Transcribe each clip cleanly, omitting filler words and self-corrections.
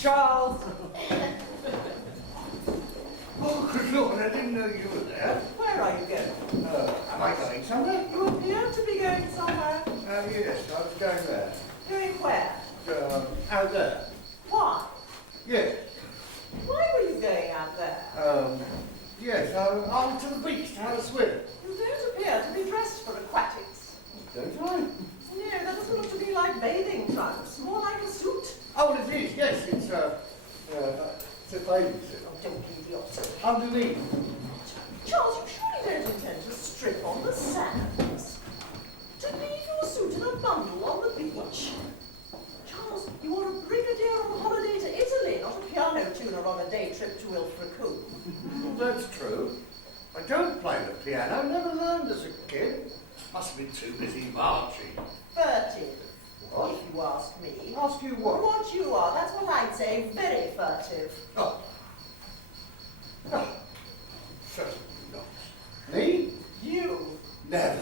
Charles! Oh, good Lord, I didn't know you were there. Where are you going? Am I going somewhere? You appear to be going somewhere. Yes, I was going there. Going where? Out there. Why? Yes. Why were you going out there? Yes, I'm to the beach to have a swim. You don't appear to be dressed for aquatics. Don't I? No, that doesn't look to be like bathing trunks. More like a suit. Oh, it is, yes, it's a bathing suit. Oh, don't be idiotic. Underneath. Charles, you surely don't intend to strip on the sands? To leave your suit in a bundle on the beach? Charles, you are a brigadier on holiday to Italy, not a piano tuner on a day trip to Ilfracombe. Well, that's true. I don't play the piano, never learned as a kid. Must have been too busy marching. Furtive, What? if you ask me. Ask you what? What you are, that's what I'd say, very furtive. Oh. No. Certainly not. Me? You. Never.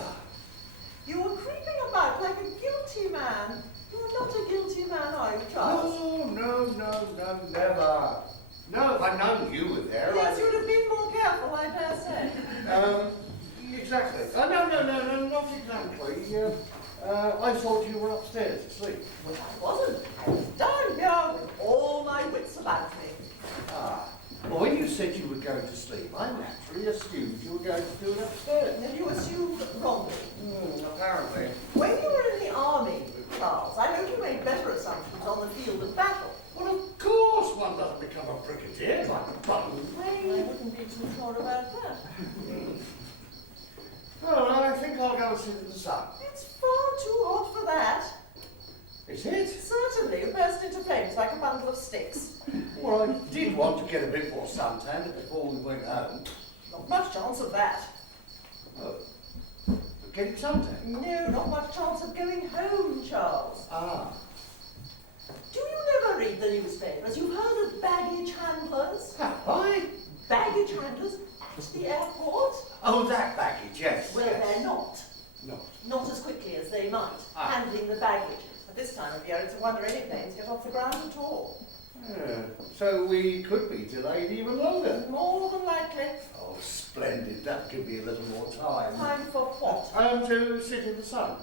You are creeping about like a guilty man. You are not a guilty man, are you, Charles? No, never. No, I know you were there. Yes, you'd have been more careful, I dare say. Exactly. No, not exactly. I thought you were upstairs asleep. Well, I wasn't. I was down here with all my wits about me. Ah. Well, when you said you were going to sleep, I naturally assumed you were going to do it upstairs. And you assumed wrongly. Apparently. When you were in the army, Charles, I know you made better assumptions on the field of battle. Well, of course one doesn't become a brigadier like a button. I wouldn't be too sure about that. Well, I think I'll go and sit in the sun. It's far too hot for that. Is it? Certainly, you burst into flames like a bundle of sticks. Well, I did want to get a bit more suntan before we went home. Not much chance of that. Oh. But getting suntan? No, not much chance of going home, Charles. Ah. Do you never read the newspapers? You've heard of baggage handlers? Have I? Baggage handlers at the airport? Oh, that baggage, yes. Well, yes. they're not. No. Not as quickly as they might, Ah. handling the baggage. At this time of year, it's a wonder any planes get off the ground at all. Yeah. So we could be delayed even longer. More than likely. Oh, splendid. That could be a little more time. Time for what? To sit in the sun.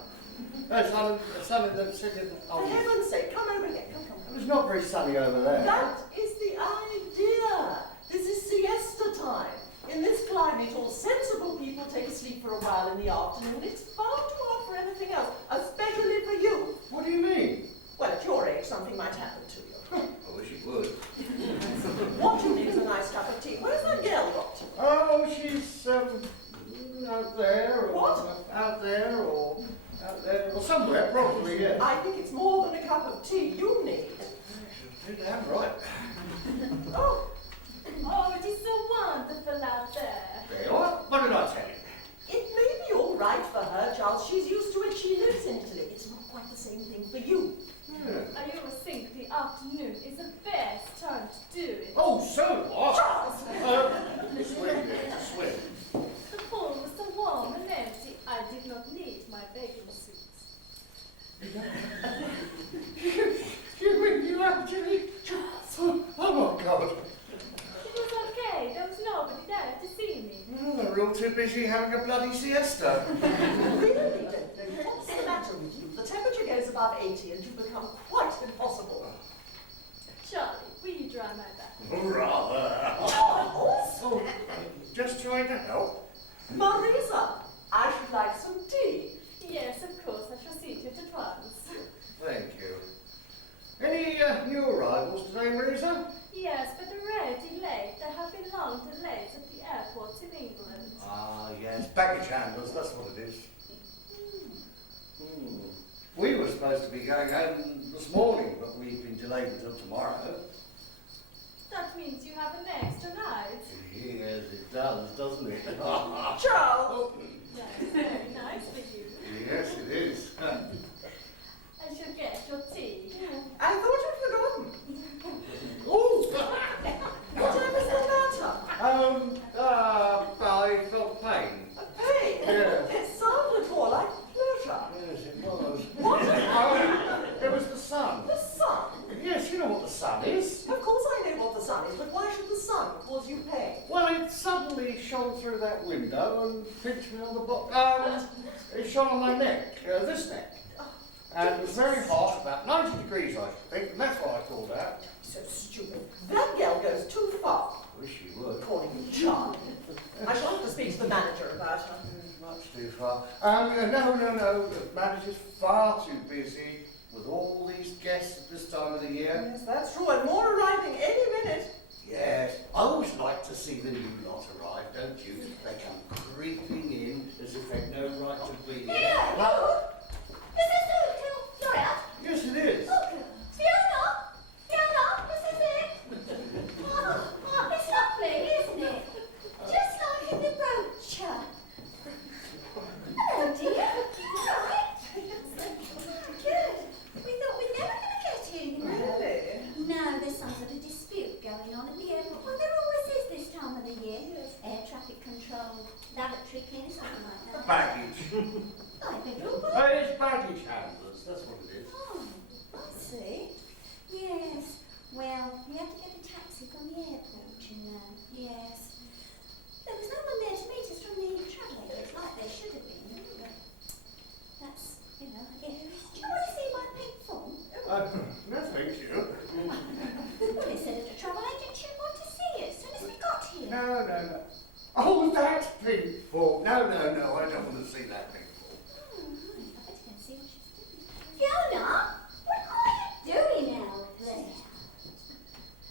No, sun in the sit in the... For heaven's sake, come over here. Come. It was not very sunny over there. That is the idea. This is siesta time. In this climate, all sensible people take a sleep for a while in the afternoon. It's far too hot for anything else, especially for you. What do you mean? Well, at your age, something might happen to you. I wish it would. What you need is a nice cup of tea. Where's that girl got? Oh, she's out there. Or, What? Out there or somewhere, probably, yeah. I think it's more than a cup of tea you need. You're damn right. Oh, Oh, it is so wonderful out there. There you are. What did I tell you? it may be all right for her, Charles. She's used to it. She lives in Italy. It's not quite the same thing for you. Yeah. I always think the afternoon is the best time to do it. Oh, so what? Charles! Swim there, to swim. The pool was so warm and empty, I did not need my bathing suits. You actually... Oh, my God. It was okay, there was nobody there to see me. We're all too busy having a bloody siesta. Really don't know what's the matter with you. The temperature goes above 80 and you become quite impossible. Charlie, will you dry my back? Rather. Charles! Oh, just trying to help. Marisa, I should like some tea. Yes, of course, I shall see to it at once. Thank you. Any new arrivals today, Marisa? Yes, but already late. There have been long delays at the airports in England. Ah, yes, baggage handlers, that's what it is. We were supposed to be going home this morning, but we've been delayed until tomorrow. That means you have an extra night. Yes, it does, doesn't it? Charles! That's very nice for you. Yes, it is. I shall get your tea. I thought you'd forgotten. Oh! Whatever's the matter? I felt pain. A pain? Yeah. It sounded more like pleasure. Yes, it was. What? It was the sun. The sun? Yes, you know what the sun is. Of shone through that window and pinched me on the it shone on my neck, this neck. And it was very hot, about 90 degrees I think, and that's what I called out. So stupid. That girl goes too far. Wish you would. Calling me charming. I shall have to speak to the manager about her. Much too far. No. The manager's far too busy with all these guests at this time of the year. Yes, that's true, and more arriving any minute. Yes, I always like to see the new lot arrive, don't you? They come creeping in as if they'd no right to be here. Hello. Is this the Gloria? Yes, it is. Oh, Fiona! Fiona, this is it. Oh, it's lovely, isn't it? Just like in the brochure. Hello, dear. Right. Good. We thought we'd never going to get here, you know. Really? No, there's some sort of dispute going on at the airport. Well, there always is this time of the year. Air traffic control, lavatory cleaning, something like that. Baggage. I beg your pardon. It's baggage handlers, that's what it is. Oh, I see. Yes. Well, we have to get a taxi from the airport, you know. Yes. There was no one there to meet us from the travel agents like there should have been. But that's, you know, yeah. Do you want to see my pink form? No, thank you. Well, they said at a travel agent she'd want to see it as soon as we got here. No. Oh, that's pink form. No, I don't want to see that pink form. Oh, right. I better go and see what she's doing. Fiona, what are you doing out there?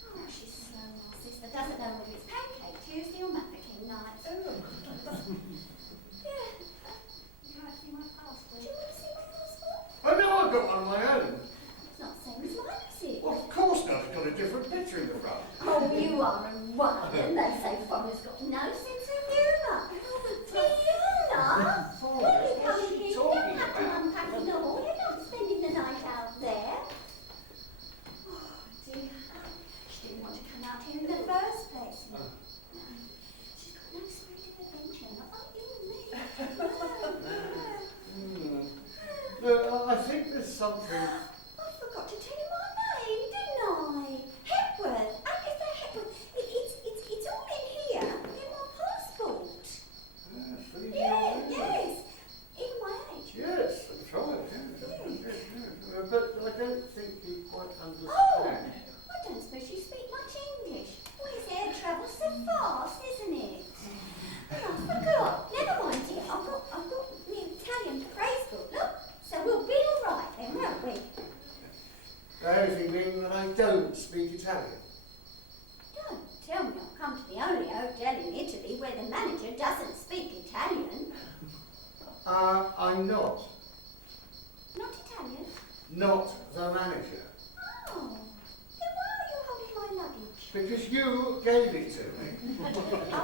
Oh, she's slow, my sister. Doesn't know whether it's Pancake Tuesday or Mafeking night. Yeah. You can't see my passport. Do you want to see my passport? Oh, no, I've got one of my own. It's not the same as mine, is it? Well, of course not. It's got a different picture in the front. Oh, you are a one. And they say foreigners got no sense of humour. Fiona! When you come in here, you don't have to unpack it all. You're not spending the night out there. Oh, dear. She didn't want to come out here in the first place. No. She's got no spirit of adventure, not like you and me. No, I think there's something... I forgot to tell you my name, didn't I? Hepworth. Agatha Hepworth. It's all in here, in my passport. Yes. Even my age. Yes, that's right. Yes. But I don't think you quite understand. Oh, I don't suppose you speak much English. Well, his air travels so fast, isn't it? Oh, I forgot. Never mind, dear. I've got the Italian phrase book. Look, so we'll be all right then, won't we? Anything mean that I don't speak Italian? Don't tell me I've come to the only hotel in Italy where the manager doesn't speak Italian. I'm not. Not Italian? Not the manager. Oh, then why are you holding my luggage? Because you gave it to me. Oh.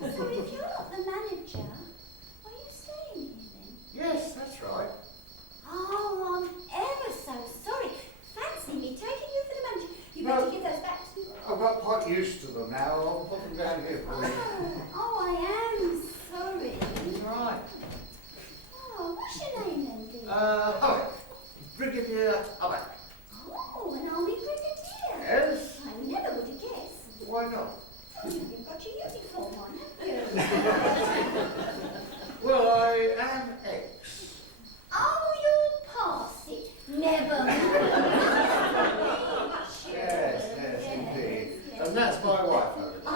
So if you're not the manager, are you staying here then? Yes, that's right. Oh, I'm ever so sorry. Fancy me taking you for the manager. You No. better give those back to me. I've got quite used to them now. I'll put them down here for you. Oh, I am sorry. Right. Oh, what's your name then, dear? Hurry. Brigadier Hurry. Oh, an army brigadier. Yes? I never would have guessed. Why not? Oh, you've got your uniform on, haven't you? Well, I am ex. Oh, you'll pass it. Never mind. Yes, indeed. And that's my wife, Hurry. I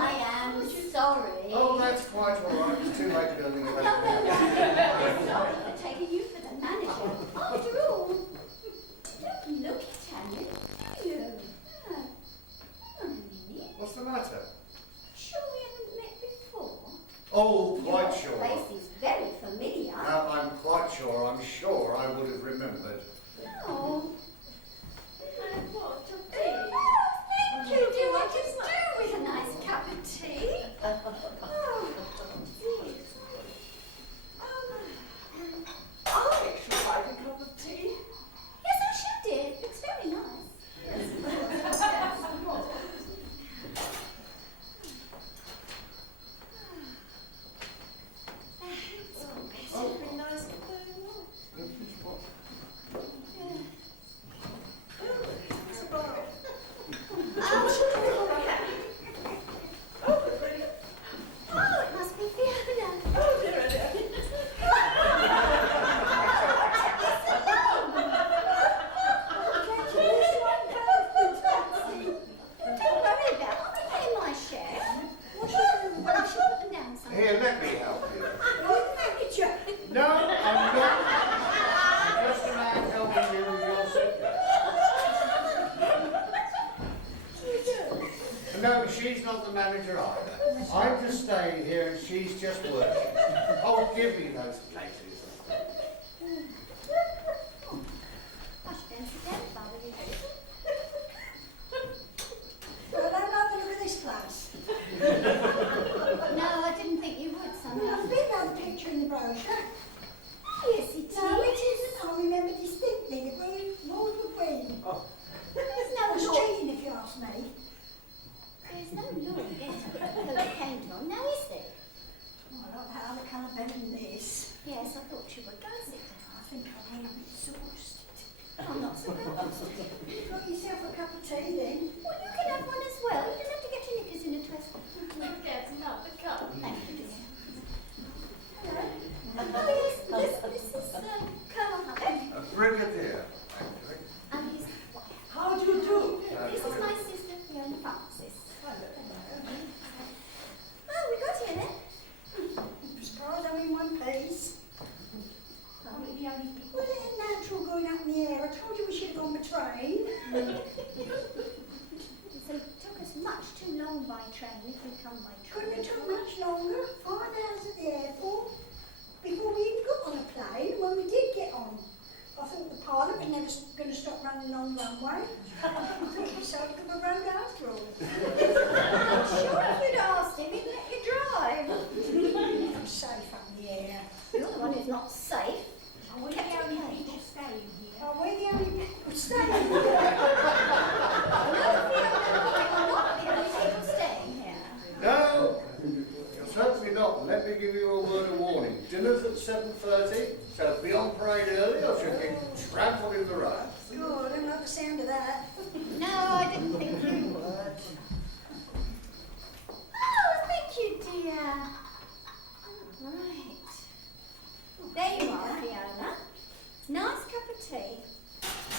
am sorry. Oh, that's quite all right. It's too late to do anything No, about no, it. no. I'm sorry for taking you for the manager. After all, you don't look Italian, do you? No. Hang on a minute. What's the matter? Sure we haven't met before? Oh, quite Your sure. face is very familiar. I'm quite sure. I'm sure I would have remembered. Oh, No, she's not the manager either. I'm just staying here and she's just working. Oh, give me those places. I should go and sit down by the video. Well, I don't like the look of this place. No, I didn't think you would, Well, somehow. I've been on the picture in the brochure. Yes, it is. No, it isn't. I remember distinctly the green walls were green. There's That was no law. cheating, if you ask me. There's no law against putting colour paint on, now is there? Oh, I like that other colour better than this. Yes, I thought you would. Go and sit down. I think I'll be a bit exhausted. I'm not surprised. Got yourself a cup of tea then? Well, you can have one as well. You don't have to get your knickers in a twist. Don't get another cup. Thank you, dear. Hello. Oh, yes, this is Colonel Hubbard A brigadier, actually. and his wife. How do you do? This is my sister, Fiona Francis. Oh, we got here then. I'm surprised I'm in one piece. Well, we only Well, it ain't natural going up in the air. I told you we should have gone by train. So it took us much too long by train if we come by Couldn't train. have took much longer. 5 hours at the airport before we even got on a plane. When we did get on, I thought the pilot was never going to stop running on the runway. I thought he decided to go road after all. Sure, if you'd asked him, he'd let you drive. I'm safe up in the air. You're the one who's not safe. We're the only people staying here. Oh, we're the only people staying. No, Fiona, we're not the only people staying here. No, certainly not. Let me give you a word of warning. Dinner's at 7:30, so be on parade early or she'll be trampled in the road. Oh, I don't like the sound of that. No, I didn't think you would. Oh, thank you, dear. Right. There you are, Fiona. Nice cup of tea.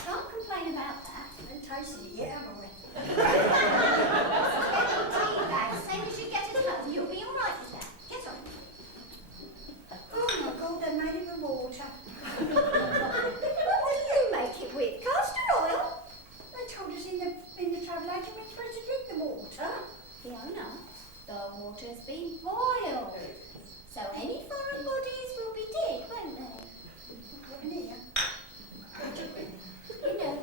Can't complain about that. I haven't tasted it yet, have I? Get your tea bag, same as you get at home. You'll be all right with that. Get on. Oh my God, they made it with water. What do you make it with? Castor oil? They told us in the travel agent we're supposed to drink the water. Fiona, the water's been boiled. So any foreign bodies will be dead, won't they? What in here? You know,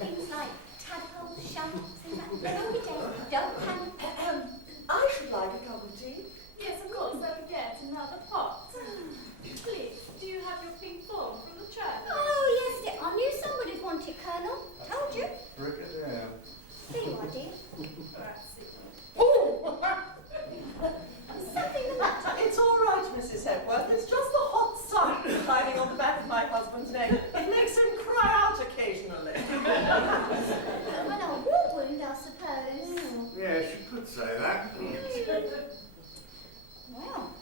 things like tadpoles, sharks, and that. They'll be dead. Don't panic. I should like a cup of tea. Yes, of course, don't get another pot. Please, do you have your pink form from the train? Oh, yes, dear. I knew somebody would want it, Colonel. Told you. Brigadier. There you are, dear. Grazie. Oh! Something the matter. It's all right, Mrs. Hepworth. It's just the hot sun shining on the back of my husband's neck. It makes him cry out occasionally. An old war wound, I suppose. Yes, you could say that. Well,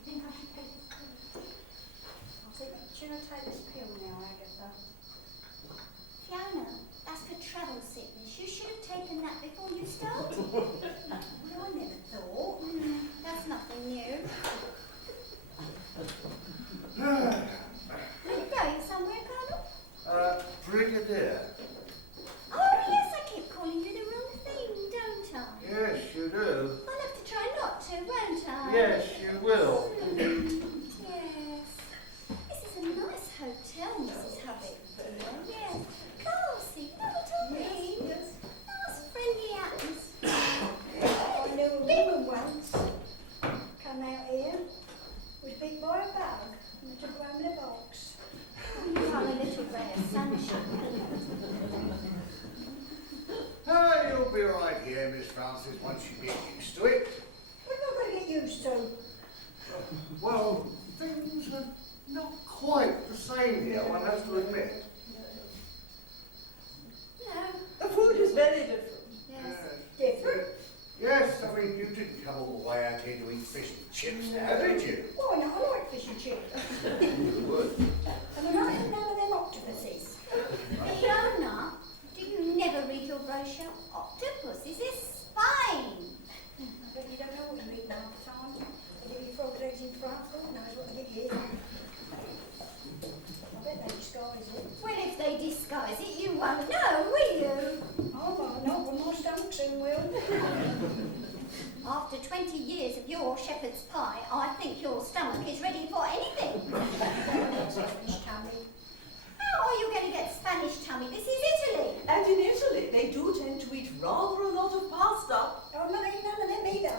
You think I should take this pill? Should I take this pill now, Agatha? Fiona, that's for travel sickness. You should have taken that before you started. Well, I never thought. That's nothing new. Are you going somewhere, Colonel? Brigadier. Oh, yes, I keep calling you the wrong thing, don't I? Yes, you do. I'll have to try not to, won't I? Yes, you will. Yes. This is a nice hotel, Mrs. Hubbard. Yes. Classy, you know what I mean? Nice, friendly atmosphere. I knew a woman once come out here, was bit by a bug, and they took her home in a box. Oh, you are a little ray of sunshine. Ah, you'll be right here, Miss Francis, once you get used to it. What am I going to get used to? Well, things are not quite the same here, one has to admit. No. The food is very different. Yes. Different? Yes, I mean, you didn't come all the way out here to eat fish and chips now, did you? Why not? I like fish and chips. You would. And I don't eat none of them octopuses. Fiona, do you never read your brochure? Octopuses is fine. But you don't know what you eat half the time. They give you frog legs in France, God knows what they give you. I bet they disguise it. after 20 years of your shepherd's pie, I think your stomach is ready for anything. Spanish tummy. How are you going to get Spanish tummy? This is Italy. And in Italy, they do tend to eat rather a lot of pasta. Oh, I'm not eating none of them either.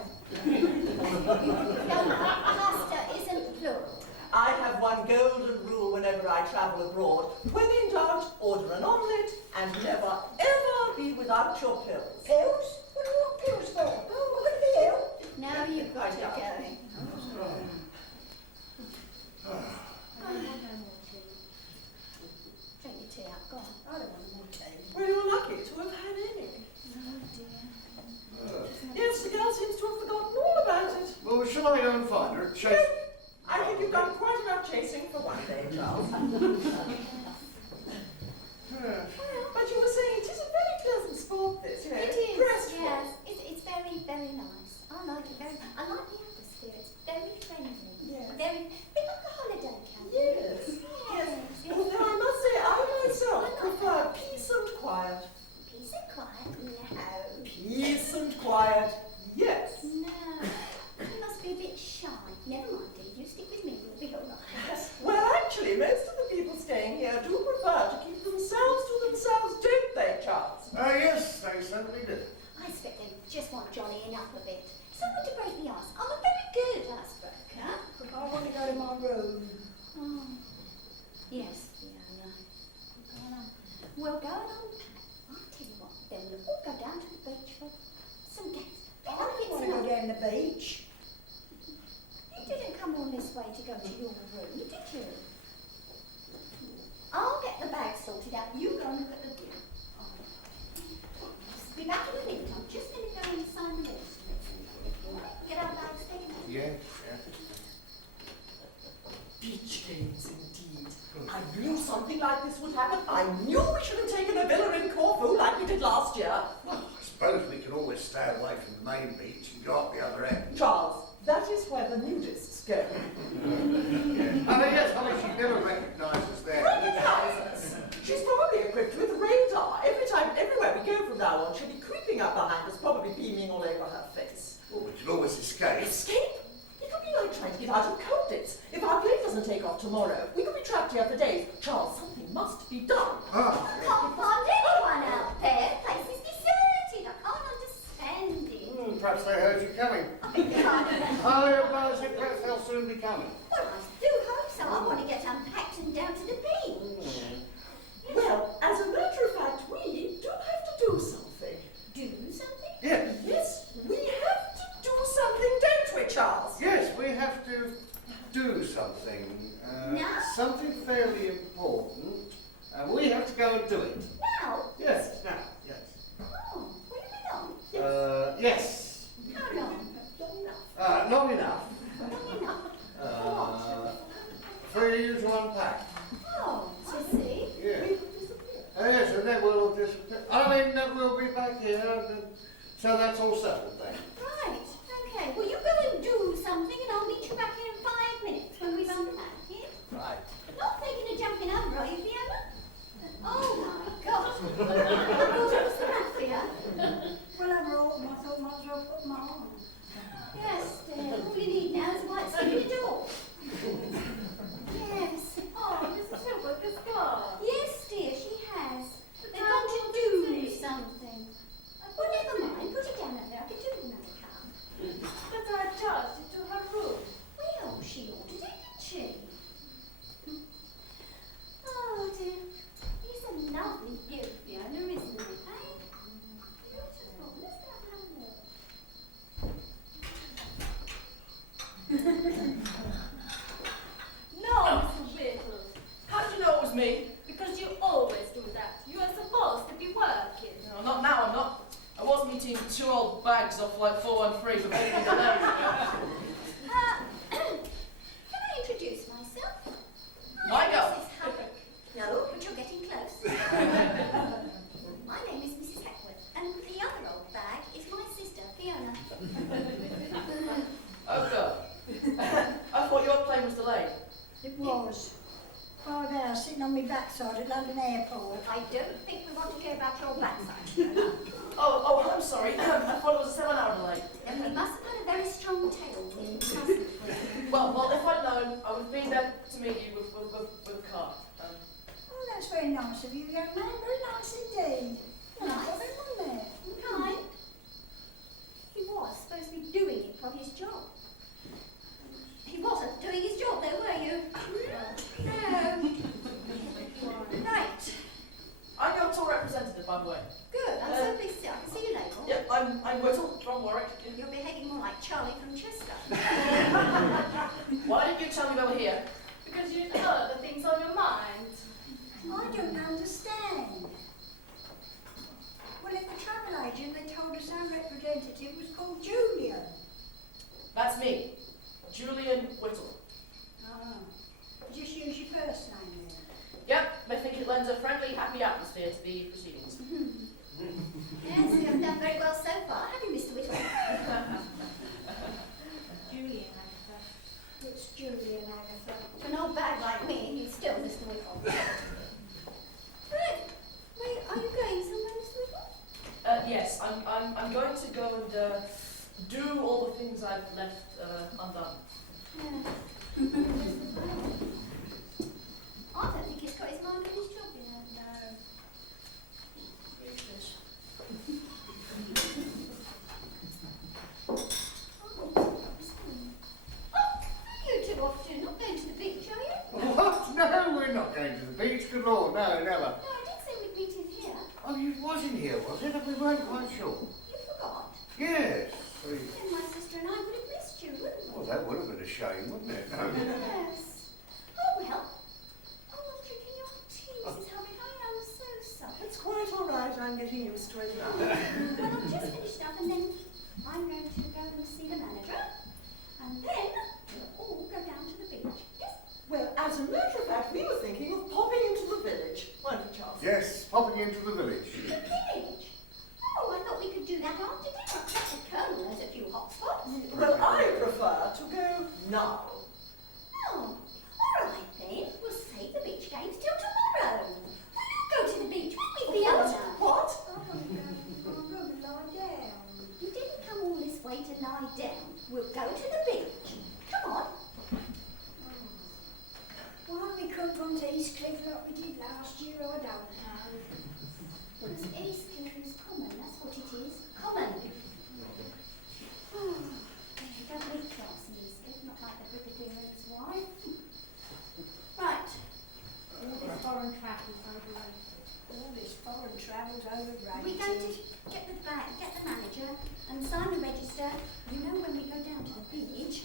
Pasta isn't plural. I have one golden rule whenever I travel abroad. When in doubt, order an omelette and never ever be without your pills. Pills? What do you want pills for? Oh, I'm going to be ill. Now you've got it going. Drink your tea up, go on. I don't want more tea. Well, you're lucky to have had any. Oh dear. Yes, the girl seems to have forgotten all about it. Well, shall I go and find her? Chase. I think you've done quite enough chasing for one day, Charles. But you were saying it is a very pleasant sport, this, you know. It is, restful. yes. It's very, very nice. I like it very I like the atmosphere. It's very friendly. Yeah. Very, bit like a holiday camp. Yes. Yes. Although I must say, I myself prefer peace and quiet. Peace and quiet? No. Peace and quiet, yes. No. You must be a bit shy. Never mind, dear. You stick with me. We'll be all right. Well, actually, most of the people staying here do prefer to keep themselves to themselves, don't they, Charles? Yes, they certainly do. I expect they just want jollying up a bit. Someone to break the ice. I'm a very good icebreaker. I want to go to my room. Oh. Yes, Fiona. Well, go and unpack. I'll tell you what, then we'll all go down to the beach for some days. I don't want to go down the beach. You didn't come all this way to go to your room, did you? I'll get the bag sorted out. You go and look at the view. Be back in a minute. I'm just going to go and sign the list. Get our bags taken out. Yeah. Beach games, indeed. I knew something like this would happen. I knew we should have taken a villa in Corfu like we did last year. Well, I suppose we can always stay away from the main beach and go up the other end. Charles, that is where the nudists go. Yes, I mean, she never recognises them. Recognizes. She's probably equipped with radar. Everywhere we go from now on, she'll be creeping up behind us, probably beaming all over her face. Well, we can always escape. Escape? It would be like trying to get out of Colditz. If our plane doesn't take off tomorrow, we could be trapped here for days. Charles, something must be done. I can't find anyone out there. The place is deserted. I can't understand it. Perhaps they heard you coming. I can't. Perhaps they'll soon be coming. Well, I do hope so. I want to get unpacked and down to the beach. Well, as a matter of fact, we do have to do something. Do something? Yes. Yes, we have to do something, don't we, Charles? Yes, we have to do something. Now? Something fairly important. We have to go and do it. Now? Yes, now, yes. Oh, where have we gone? Yes. How long? Long enough. Long enough. Long enough. For you to unpack. Oh, to see. Yeah. Yes, and then we'll all disappear. I mean, we'll be back here, so that's all settled then. Right, okay. Well, you go and do something and I'll meet you back here in 5 minutes when we've unpacked it. Right. Not thinking of jumping over, are you, Fiona? Oh my God. What's the matter, Fiona? Well, overall, I thought I might as well put my on. Yes, dear. All you need now is a white stick in the door. Yes. Oh, Mrs. Steeple, this glass. Yes, dear, she has. They're going to do something. Well, never mind. Put it down over there. I can do it another cup. But I charged it to her room. Well, she ordered it, didn't she? Oh, dear. It's a lovely view, Fiona, isn't it, eh? Beautiful. Let's go and have a look. No, Mr. Whittle. How do you know it was me? Because you always do that. You are supposed to be working. No, not now, I'm not. I was meeting 2 old bags off like 413 before we the day. Can I introduce myself? My I'm girl. Mrs. Huddock. No, but you're getting close. My name is Mrs. Heckworth, and the other old bag is my sister, Fiona. Oh, God. I thought your plane was delayed. It was. 5 hours sitting on my backside at London Airport. I don't think we want to hear about your backside. Oh, I'm sorry. I thought it was a 7-hour delay. Then we mustn't go to very strong tail, really, hasn't it? Well, if I'd known, I would have been there to meet you with a car. Oh, that's very nice of you, young man. Very nice indeed. Nice. Got him on there. Kind. He was supposed to be doing it for his job. He wasn't doing his job though, were you? No. Right. I'm your tour representative, by the way. Good. I'm so pleased to see. I can see your label. Yep, I'm Whittle from Warwick. You're behaving more like Charlie from Chester. Why didn't you tell me they were here? Because you didn't heard the things on your mind. I don't understand. Well, at the travel agent, they told us our representative was called Julian. That's me, Julian Whittle. Ah. Just use your first name then. Yep, I think it lends a friendly, happy atmosphere to the proceedings. Yes, you haven't done very well so far, have you, Mr. Whittle? Julian Agatha. It's Julian Agatha. For an old bag like me, he's still Mr. Whittle. Right. Wait, are you going somewhere, Mr. Whittle? Yes, I'm going to go and do all the things I've left undone. Yeah. I don't think he's got his mind on his job, you know. No. Useless. You two off to not going to the beach, are you? What? No, we're not going to the beach. Good Lord, no, never. No, I did say we'd meet in here. Oh, you wasn't here, was it? We weren't quite sure. You forgot. Yes. Then my sister and I would have missed you, wouldn't we? Well, that would have been a shame, wouldn't it? Yes. Oh, well. Oh, I'm drinking your tea, Mrs. Howard. I am so sorry. It's quite all right. I'm getting used to it now. Well, I've just finished up and then I'm going to go and see the manager. And then we'll all go down to the beach. Yes? Well, as a matter of fact, we were thinking of popping into the village, weren't we, Charles? Yes, popping into the village. The village? Oh, I thought we could do that after dinner. The Colonel has a few hot spots. Well, I prefer to go now. Oh, all right then. We'll save the beach games till tomorrow. We'll all go to the beach, won't we, Fiona? What? I'm going to lie down. You didn't come all this way to lie down. We'll go to the beach. Come on. Why we couldn't come to Eastcliff like we did last year, I don't know. Because Eastcliff is common, that's what it is. Common. You don't need class in Eastcliff, not like the Brigadier and his wife. Right. All this foreign travel's overrated. All this foreign travel's overrated. We're going to get the manager and sign the register. You know when we go down to the beach,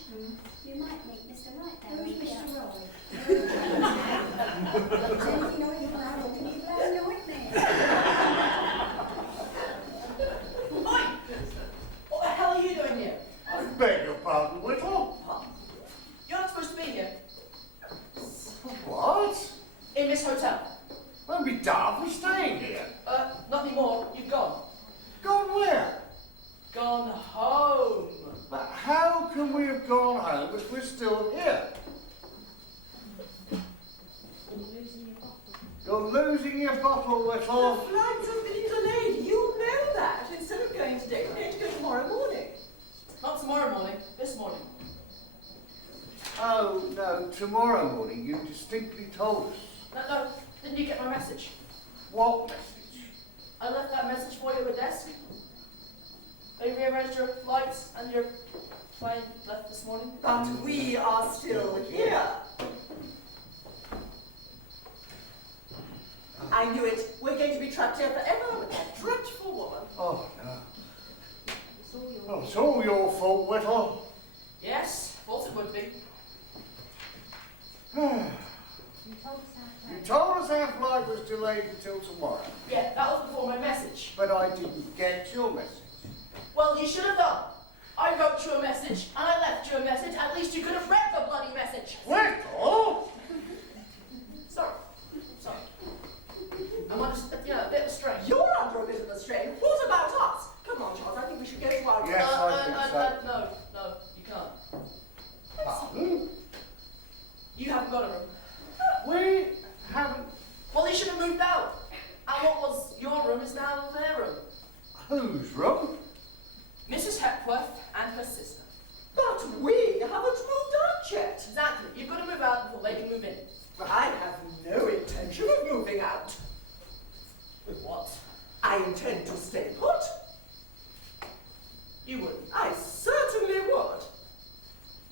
you might meet Mr. Wright there. Who's won't you? Mr. Roy? Is anything I can know or can you blow a nightmare? Oi! What the hell are you doing here? I beg your pardon, Whittle. Huh? You're not supposed to be here. What? In this hotel. Won't be daft, we're staying here. Not anymore. You've gone. Gone where? Gone home. But how can we have gone home if we're still here? You're losing your bottle, The Whittle. flights have been delayed. You know that. Instead of going today, we're going to go tomorrow morning. Not tomorrow morning. This morning. Oh, no, tomorrow morning you distinctly told us. No. Didn't you get my message? What message? I left that message for you at the desk. They rearranged your flights and your plane left this morning. But we are still here. I knew it. We're going to be trapped here forever with that dreadful woman. Oh, no. It's all your Oh, it's all your fault, Whittle. Yes, thought it would be. You told us our flight was delayed until tomorrow, Yeah, that was before my message. but I didn't get your message. Well, you should have done. I wrote you a message and I left you a message. At least you could have read the bloody message. Whittle! Sorry. I'm under, a bit of strain. You're under a bit of a strain. What about us? Come on, Charles. I think we should go to our... Yes, I think so. No, you can't. Pardon? You haven't got a room. We haven't... Well, you should have moved out. And what was your room is now their room. Whose room? Mrs. Hepworth and her sister. But we haven't moved out yet. Exactly. You've got to move out before they can move in. I have no intention of moving out. What? I intend to stay put. You would. I certainly would.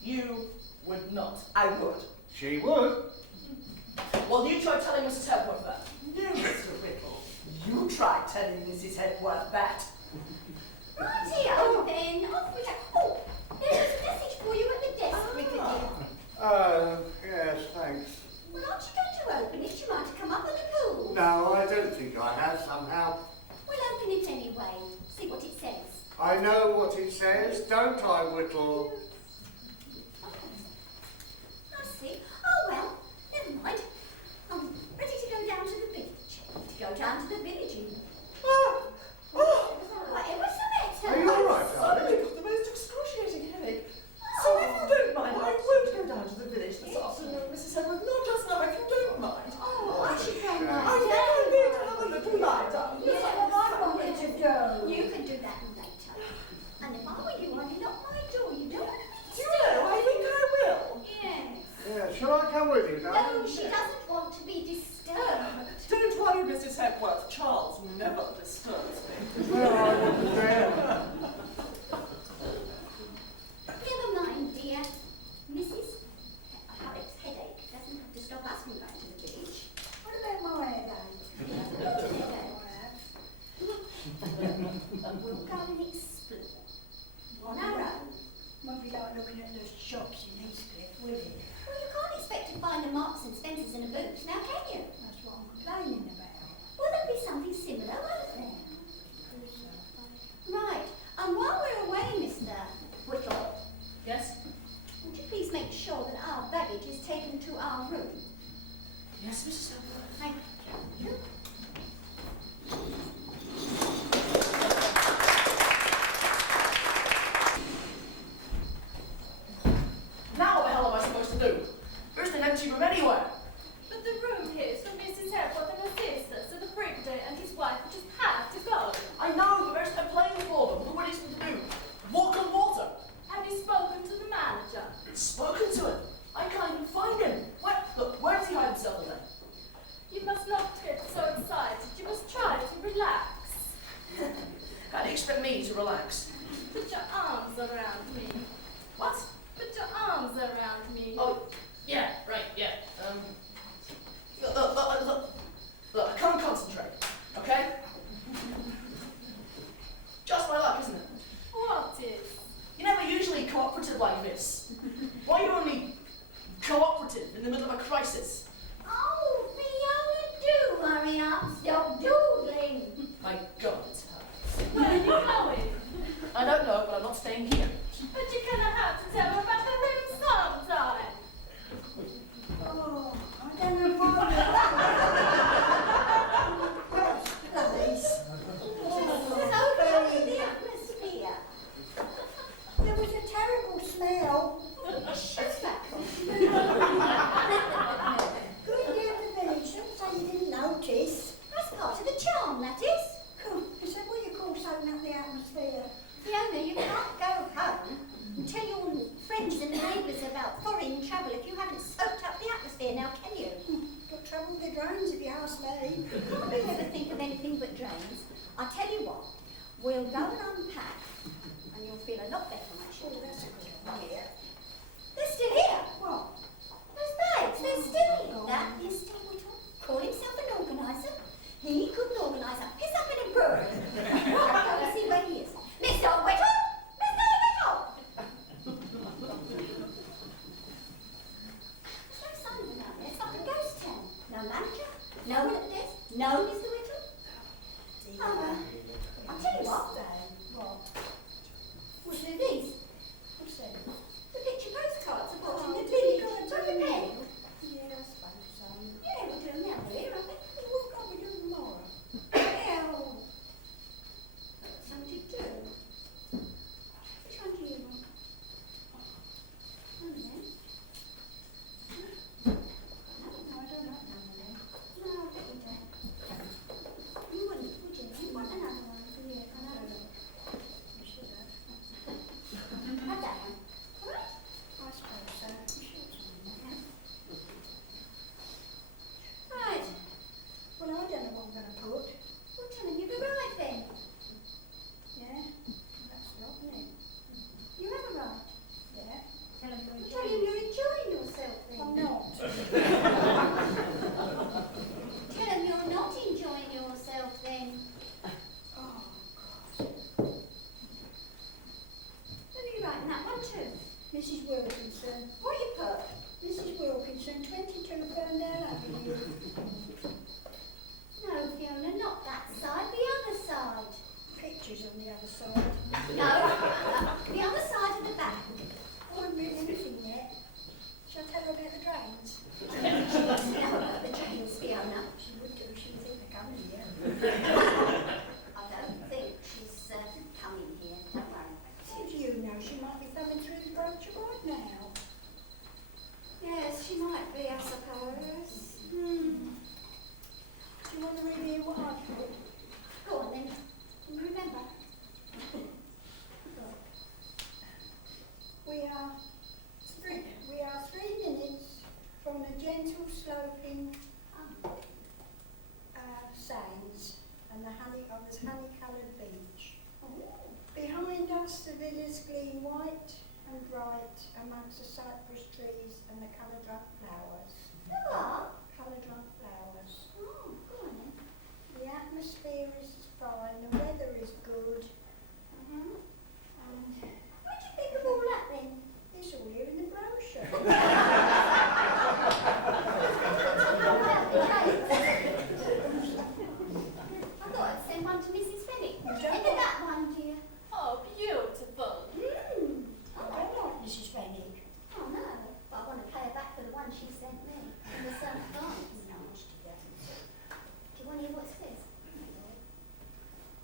You would not. I would. She would. Well, you try telling Mrs. Hepworth that. No, Mr. Whittle. You try telling Mrs. Hepworth that. Righty-o then, off we go. Oh, there's a message for you at the desk, Ricker dear. Yes, thanks. Well, aren't you going to open it? You might have come up with a pool. No, I don't think I have somehow. Well, open it anyway. See what it says. I know what it says, don't I, Whittle? Oh, I see. Oh, well, never mind. I'm ready to go down to the village. To go down to the village in. Whatever so Are you all right, Suddenly darling? got the most excruciating headache. So if you don't mind, I won't go down to the village this afternoon, Mrs. Hepworth. Not just now, if you don't mind. Oh, I should go shame. now. I think I'm going to have a little lie down. Yes, what I wanted to do. You can do that later. And if I were you, I'd lock my door. You don't want to be You know, I think I will. Yes. Yeah, shall I come with you, No, darling? she doesn't want to be disturbed. Don't worry, Mrs. Hepworth. Charles never disturbs me. Well, I wouldn't dare. Never mind, dear. Mrs. Harriet's headache doesn't have to stop us from going to the village. What about my headache? We'll go and explore. On our own. Won't be like looking at those shops in Heathcliff, will it? Well, you can't expect to find a Marks and Spencers and a Boots, now can you? That's what I'm complaining about. Well, there'll be something similar, won't there? Right. And while we're away, Mr. Whittle, Yes? would you please make sure that our baggage is taken to our room? Yes, Mrs. Hepworth. Thank you. Now what the hell am I supposed to do? There's an empty room anywhere. But the room here is for Mrs. Hepworth and her sister, so the brigadier and his wife would just have to go. I know, but there's no plane for them. What is it to do? Walk on water. Have you spoken to the manager? Spoken to him. I can't even find him. Where does he hide himself then? You must not get so excited. You must try to relax. How do you expect me to relax? Put your arms around me. What? Put your arms around me. Oh, yeah, right, yeah. Look, I can't concentrate, okay? Just my luck, isn't it? What is? You're never usually cooperative like this. Why are you only cooperative in the middle of a crisis? Oh, Fiona, do hurry up. Stop doodling. My God, it's her. Where are you going? I don't know, but I'm not staying here. But you're gonna have to tell her about the room sometime. Oh, I don't know why. Place. So bad in the atmosphere. There was a terrible smell. Shut back. Going down the village, don't say you didn't notice. That's part of the charm, that is. Is that what you call soaking up the atmosphere? Fiona, you can't go home and tell your friends and neighbours about foreign travel if you haven't soaked up the atmosphere now, can you? Got trouble with the drones if you ask me. Can't you ever think of anything but drains? I tell you what, we'll go and unpack and you'll feel a lot better, I'm sure. Oh, that's a good idea. They're still here. What? Those bags, they're still here. That is still Whittle. Call himself an organiser. He couldn't organise a piss up in a brewery. Right, let's see where he is. Mr. Whittle! Mr. Whittle! There's no sign of him out there. It's like a ghost town. No manager, no one at the desk, no Mr. Whittle. Oh, well, I'll tell you what. What? We'll do these. What's that? The picture postcards I've got in the Oh, village. you've got to Got do a pen? Yeah, I suppose so. Yeah, we'll do them now, dear, I think. What can we do tomorrow? and on this honey-coloured beach. Oh. Behind us, the villas gleam white and bright amongst the cypress trees and the colour-drunk flowers. There are? Colour-drunk flowers. Oh, go on then. The atmosphere is fine, the weather is good. Mm-hmm. And What do you think of all that then? it's all here in the brochure. I thought I'd send one to Mrs. Fenwick. You don't Look at want- that one, dear. Oh, beautiful. I don't like Mrs. Fenwick. Oh no, but I want to pay her back for the one she sent me. It was so nice. Do you want to hear what it says?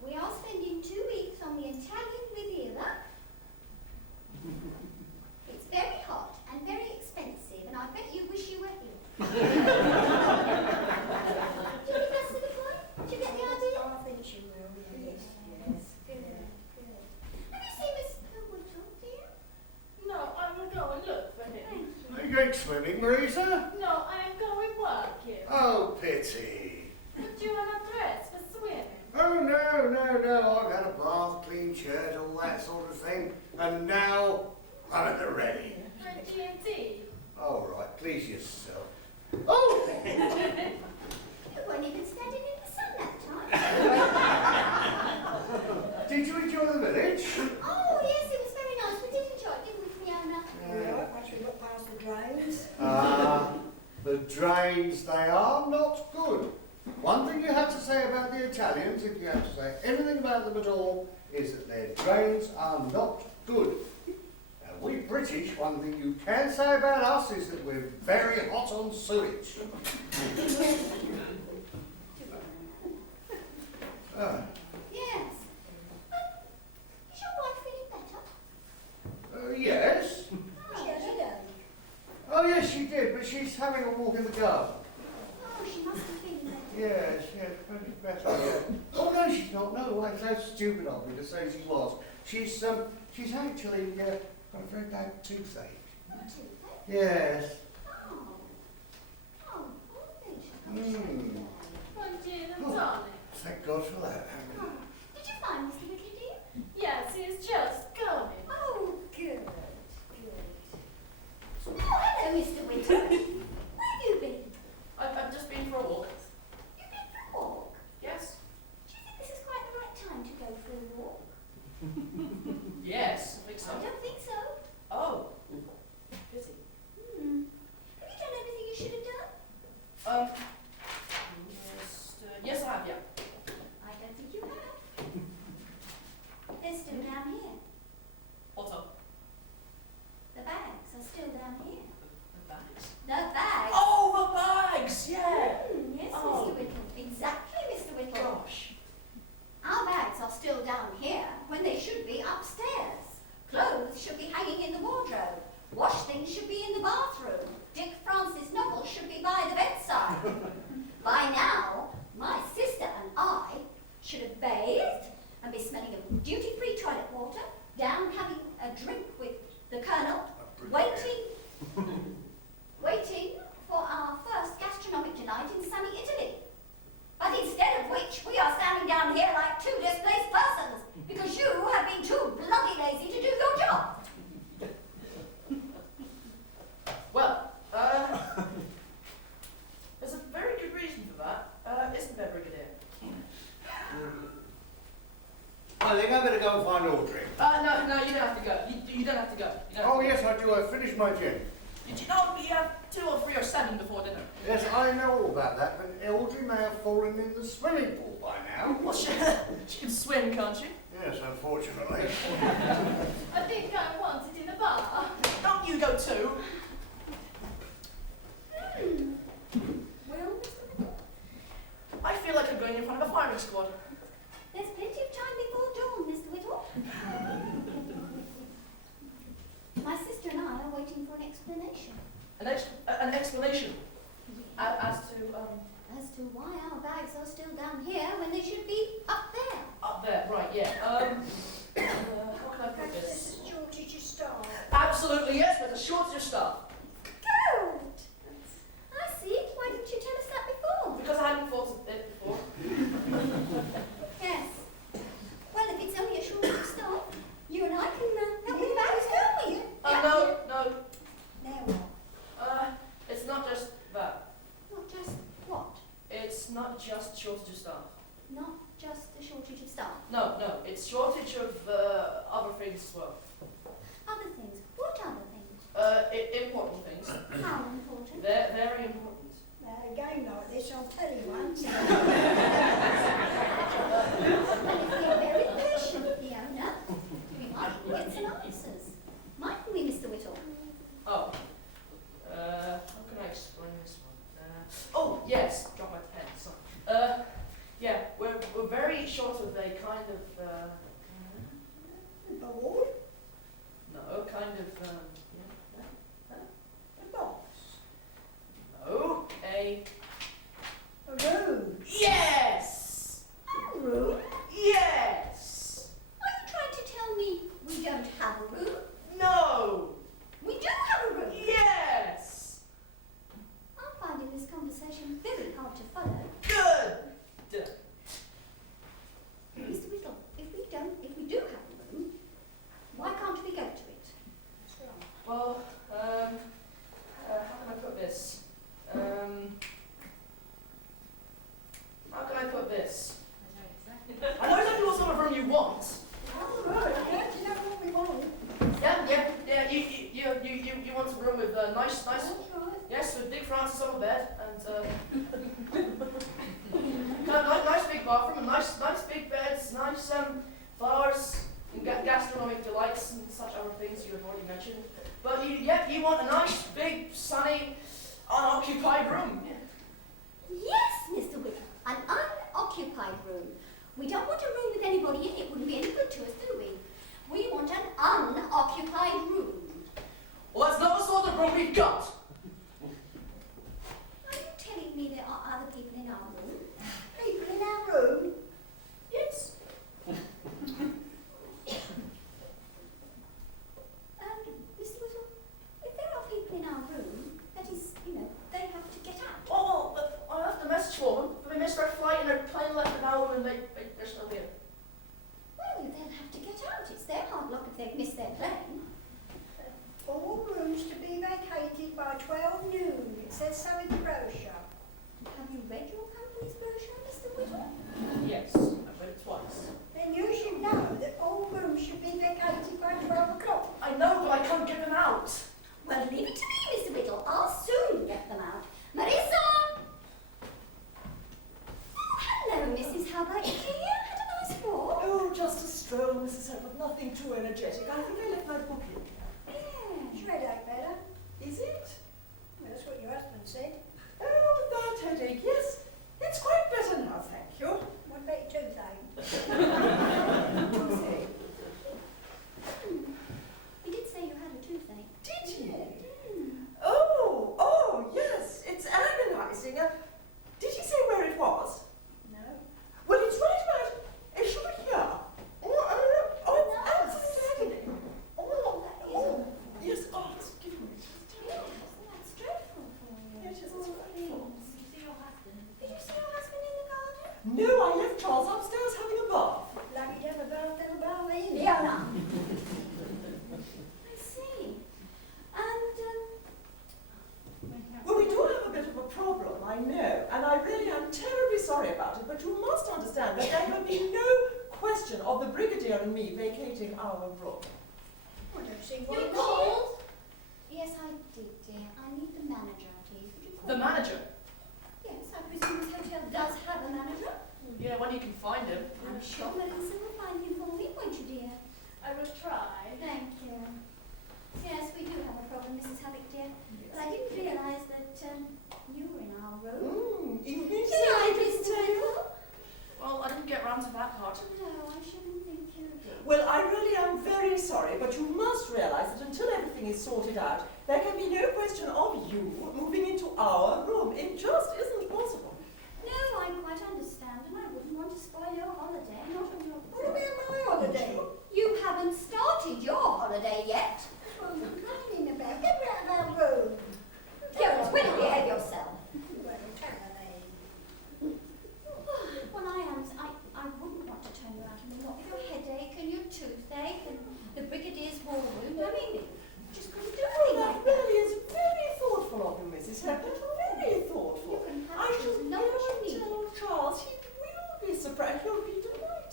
We are spending 2 weeks on the Italian Riviera. It's very hot and very expensive, and I bet you wish you were here. Do you think that's to the point? Do you get the idea? I think she will, yes. Yes. Good, good. Have you seen Mr. Whittle, dear? No, I will go and look for him. Thank you. Are you going swimming, Marisa? No, I am going working. Oh, pity. Would you want a dress for swimming? Oh, no. I've had a bath, clean shirt, all that sort of thing. And now I'm at the ready. For D&D? All right, please yourself. Oh! You weren't even standing in the sun that time. Did you enjoy the village? Oh, yes, it was very nice. We did enjoy it, didn't we, Fiona? Right, once we got past the drains. The drains, they are not good. One thing you have to say about the Italians, if you have to say anything about them at all, is that their drains are not good. And we British, one thing you can say about us is that we're very hot on sewage. Yes. Is your wife feeling better? Yes. She had a day. Oh, yes, she did, but she's having a walk in the garden. Oh, she must be feeling better. Yes, plenty better. Yeah. Oh, no, she's not. No, it's so stupid of me to say she was. She's actually got a very bad toothache. Not too bad. Yes. Oh. Oh, oh, Mm. Oh, dear, darling. Thank God for that. Oh. Did you find Mr. Whitley, dear? Yes, he is just going. Oh, good. Good. Oh, hello, Mr. Whitley. Where have you been? I've just been for a walk. You've been for a walk? Yes? Do you think this is quite the right time to go for a walk? Yes, I think so. I don't think so. Oh. Pity. Have you done everything you should have done? Yes, I have, yeah. I don't think you have. They're still down here. What up? The bags are still down here. The bags? The bags? Oh, the bags! Yeah! Yes, Oh. Mr. Whittle. Exactly, Mr. Whittle. Gosh. Our bags are still down here when they should be upstairs. Clothes should be hanging in the wardrobe. Wash things should be in the bathroom. Dick Francis novels should be by the bedside. By now, my sister and I should have bathed and be smelling of duty-free toilet water, down having a drink with the Colonel, waiting for our first gastronomic delight in sunny Italy. But instead of which, we are standing down here like two displaced persons, because you have been too bloody lazy to do your job. Well, there's a very good reason for that, isn't there, Brigadier? I think I better go and find Audrey. No, you don't have to go. You don't have to go. You don't have Oh, to yes, I do. I finished my gin. go. Did you know you have 2 or 3 or 7 before dinner? Yes, I know all about that, but Audrey may have fallen in the swimming pool by now. Well, she can swim, can't she? Yes, unfortunately. I think I want it in the bar. Don't you go too? Well, Mr. Whittle, I feel like I'm going in front of a firing squad. there's plenty of time before dawn, Mr. Whittle. My sister and I are waiting for an explanation. An explanation as to why our bags are still down here when they should be up there. up there, right? Yeah. How can I put Perhaps this? there's a shortage of staff. Absolutely yes. There's a shortage of staff Good. I see. Why didn't you tell us that before? because I hadn't thought of it before. No, it's shortage of other things as well. Other things? What other things? Important things. How important? They're very important. Now, a game like this, I'll tell you once. Well, if we're very patient, Fiona, we might get some answers. Mightn't we, Mr. Whittle? Oh. How can I explain this one? Oh, yes, drop my pen, sorry. Yeah, we're very short of a kind of, Board? no, kind of, A box? no, a, room? yes! A room? Yes! Are you trying to tell me we don't have a room? No! We do have a room! Yes! I'm finding this conversation very hard to follow. Good! Mr. Whittle, if we do have a room, why can't we go to it? Well, how can I put this? How can I put this? I know exactly what sort of room you want. Oh, right, yeah, do you know what we want? Yeah. You want a room with nice, That's right. yes, with big Francis on the bed and kind of nice big bathroom and nice big beds, nice flowers and gastronomic delights and such other things you have already mentioned. But you want a nice big sunny unoccupied room. Yes, Mr. Whittle, an unoccupied room. We don't want a room with anybody in it. Wouldn't be any good to us, do we? We want an unoccupied room. Well, that's not the sort of room we've got. Are you telling me there are other people in our room? People in our room? Yes. Mr. Whittle, if there are people in our room, that is, they have to get out. Oh, but I left a message for them. They missed their flight and their plane left an hour and they're still here. Well, they'll have to get out. It's their hard luck if they've missed their plane. All rooms to be vacated by 12 noon. It says so in the brochure. Have you read your company's brochure, Mr. Whittle? Yes, I've read it twice. Then you should know that all rooms should be vacated by 12 o'clock. I know, but I can't get them out. Well, leave it to me, Mr. Whittle. I'll soon get them out. Marissa! Oh, hello, Mrs. Hubbard. Here, had a nice walk. Oh, just a stroll, Mrs. Hubbard, nothing too energetic. I think I left my book in. Is your headache better? Is it? Well, that's what your husband said. Oh, that headache, yes. It's quite better now, thank you. What about your toothache? Toothache. You did say you had a toothache. Did you? Oh, yes, it's agonizing. Did he say where it was? No. Well, it's right about here. Oh, absolute agony. Yes, it's giving me. Yes, that's dreadful for you. Yes, it's Poor dreadful. things. Did you see your husband in the garden? No, I left Charles upstairs having a bath. Lucky to have a bath in the bath in. Fiona. I see. And, Well, we do have a bit of a problem, I know, and I really am terribly sorry about it, but you must understand that there can be no question of the Brigadier and me vacating our room. I don't see you why not. called? Yes, I did, dear. I need the manager, please. Would you call The me? manager? Yes, I presume this hotel does have a manager. Yeah, when you can find him. I'm sure Marissa will find him for me, won't you, dear? I will try. Thank you. Yes, we do have a problem, Mrs. Havoc, dear. But I didn't realise that you were in our room. You mean to Did say I, I didn't Mr. tell you? Whittle? Well, I didn't get round to that part. No, I shouldn't think you did. Well, I really am very sorry, but you must realise that until everything is sorted out, there can be no question of you moving into our room. It just isn't possible. No, I quite understand, and I wouldn't want to spoil your holiday, not on your What about my holiday? You haven't started your holiday yet. What are you complaining about? Get out of our room. Fiona, Whittle, behave yourself. Well, tell me. Well, I wouldn't want to turn you out in the lot with your headache and your toothache and the Brigadier's ballroom. I mean, you just couldn't do Oh, anything that like that. really is very thoughtful of you, Mrs. Hepburn. Very thoughtful. You can have I it as shall long as you need it. tell Charles. He will be surprised. He'll be delighted.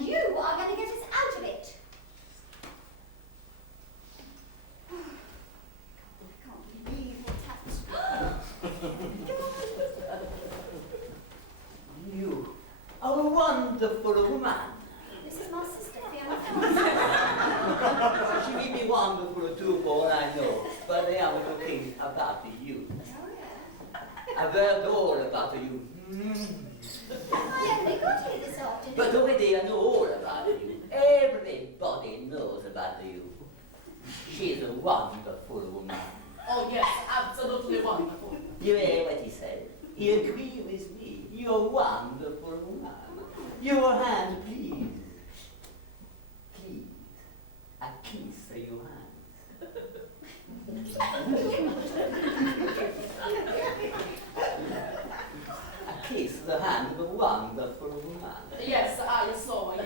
And you are going to get us out of it. I can't believe what's happened. You are a wonderful woman. This is my sister, Fiona. She may be wonderful too, for all I know, but I am talking about you. Oh, yeah. I've heard all about you. I only got here this afternoon. But already I know all about you. Everybody knows about you. She's a wonderful woman. Oh yes, absolutely wonderful. You hear what he said? He agrees with me. You're a wonderful woman. Your hand, please. Please. A kiss for your hand. A kiss the hand of a wonderful woman. Yes, I saw you.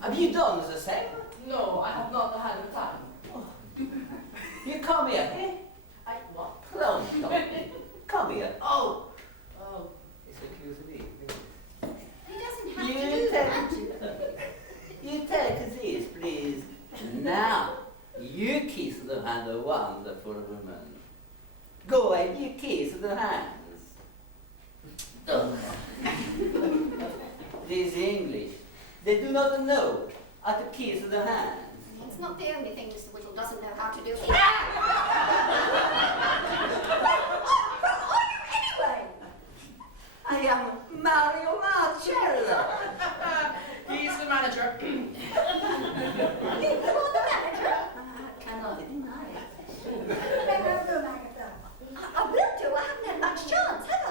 Have you done the same? No, I have not had the time. You come here. I what? Pronto. Come here. Oh. Excuse me. He doesn't have to do that. You take this, please. Now, you kiss the hand of a wonderful woman. Go ahead, you kiss the hands. These English, they do not know how to kiss the hands. It's not the only thing Mr. Whittle doesn't know how to do. Anyway, I am Mario Marcello. He's the manager. you are the manager. Cannot deny it. Hello, Agatha. I will do. I haven't had much chance, have I?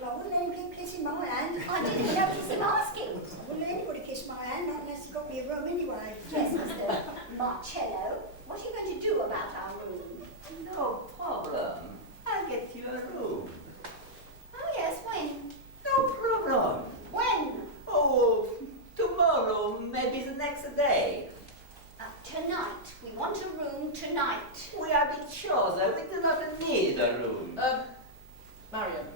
Well, I wouldn't let anybody kiss in my hand. I didn't notice him asking. I wouldn't let anybody kiss my hand, not unless it's got me a room anyway. Yes, Mr. Marcello. What are you going to do about our room? No problem. I'll get you a room. Oh, yes, when? No problem. When? Oh, tomorrow, maybe the next day. Tonight. We want a room tonight. We are the chosen. We do not need a room. Marion.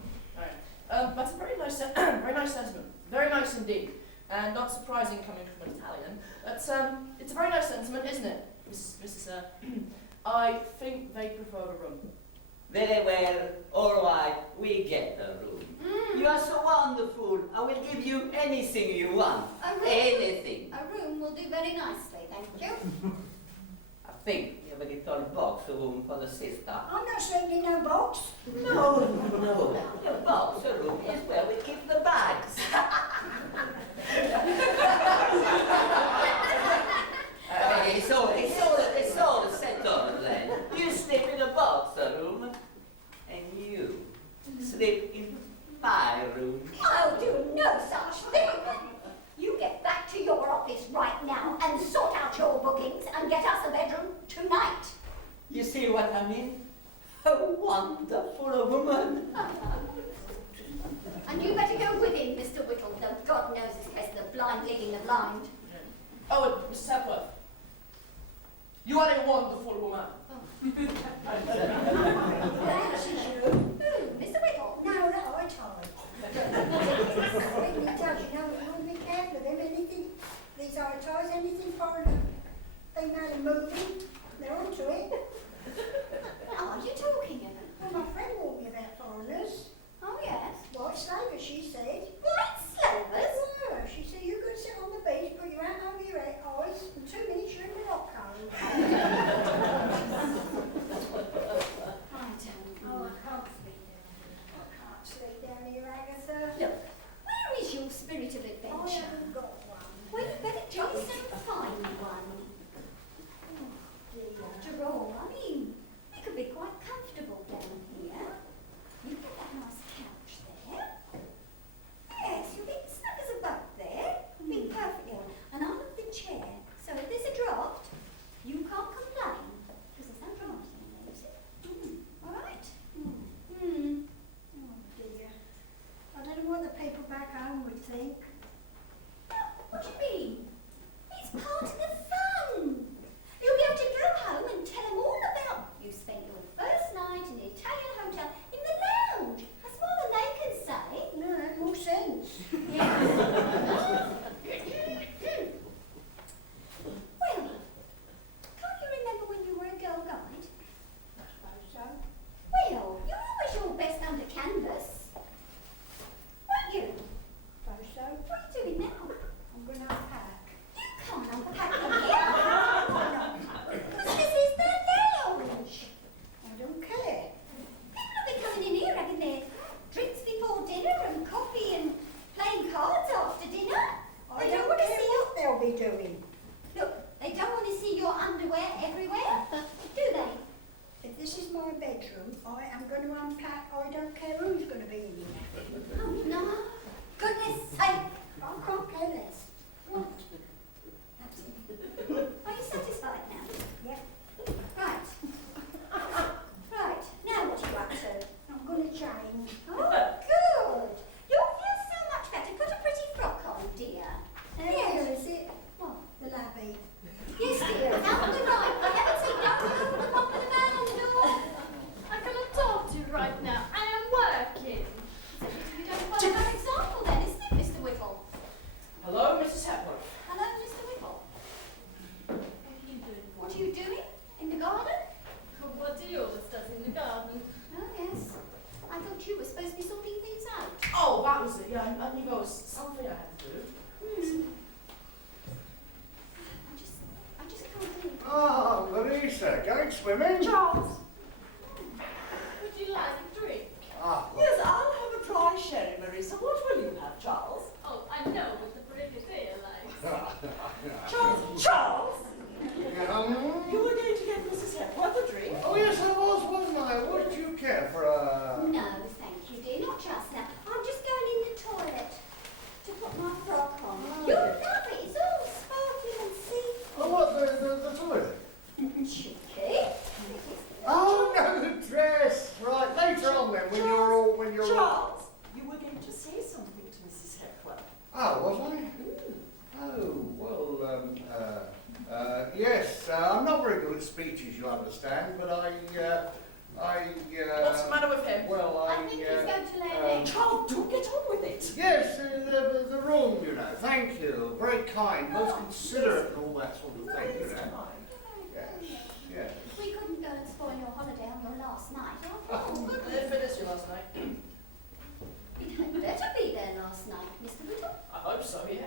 That's a very nice, very nice sentiment. Very nice indeed, and not surprising coming from an Italian. But it's a very nice sentiment, isn't it, Mrs. I think they prefer a room. Very well. All right, we get a room. Mm. You are so wonderful. I will give you anything you want. A room? Anything. A room will do very nicely, thank you. I think you have a little box room for the sister. I'm not sleeping in no box. No, no. The box room is where we keep the bags. It's all settled then. You sleep in the box room, and you sleep in my room. I'll do no such thing. You get back to your office right now and sort out your bookings and get us a bedroom tonight. You see what I mean? A wonderful woman. And you better go with him, Mr. Whittle, though God knows it's a case of the blind leading the blind. Oh, and Mrs. Hepworth. You are a wonderful woman. That's you. Who? Mr. Whittle? No, no, I told you. He tells you, no, you want to be careful of them. Anything, these are ties, anything foreign, female and moving, they're onto it. Are you talking of him? Well, my friend warned me about foreigners. Oh, yes. White slavers, she said. White slavers? Well, she said, you could sit on the beach, put your hand over your eyes, in 2 minutes you're in Morocco. I don't know. Oh, I can't sleep down here. I can't sleep down here, Agatha. Look, where is your spirit of I adventure? haven't got one. Well, you better take some fine one. Dear. After all, I be doing? Look, they don't want to see your underwear everywhere, do they? If this is my bedroom, I am going to unpack. I don't care who's going to be in here. Oh, no. Goodness sake. I can't care less. What? That's it. Are you satisfied now? Yeah, Right. Right. Now what are you up to? I'm going to change. Oh, good. You'll feel so much better. Put a pretty frock on, dear. Where is it? What? The labby. Yes, dear. It's out the right. I haven't seen no over the top of the man on the door. I cannot talk to you right now. I am working. You don't follow our example then, isn't it, Mr. Whittle? Hello, Mrs. Hepworth. Hello, Mr. Whittle. What are you doing? What are you doing? In the garden? What do you always does in the garden? Oh, yes. I thought you were supposed to be sorting things out. Oh, that was it. Yeah, I knew there was something I had to do. I just can't think. Ah, Marisa, going swimming? Charles? Would you like a drink? Ah, Yes, I'll have a dry sherry, Marisa. What will you have, Charles? Oh, I know what the brigadier likes. Charles? um, You were going to get Mrs. Hepworth a drink? oh yes, I was, wasn't I? Would you care for a... No, thank you, dear. Not just now. I'm just going in the toilet to put my frock on. You'll love it. It's all sparkly and see-through. Oh, what, the toilet? Cheeky. Oh, no, the dress. Right, later on then, when you're all, when you're all... Charles, you were going to say something to Mrs. Hepworth. Oh, was I? Oh, well, yes, I'm not very good at speeches, you understand, but What's the matter with him? well, I think he's going to lay an egg. Charles, do get on with it. Yes, the room, you know, thank you, very kind, most considerate and all that sort of thing, you know. Yes, yes. We couldn't go and spoil your holiday on your last night, after all, could I we? didn't finish you last night. It had better be there last night, Mr. Whittle. I hope so, yeah.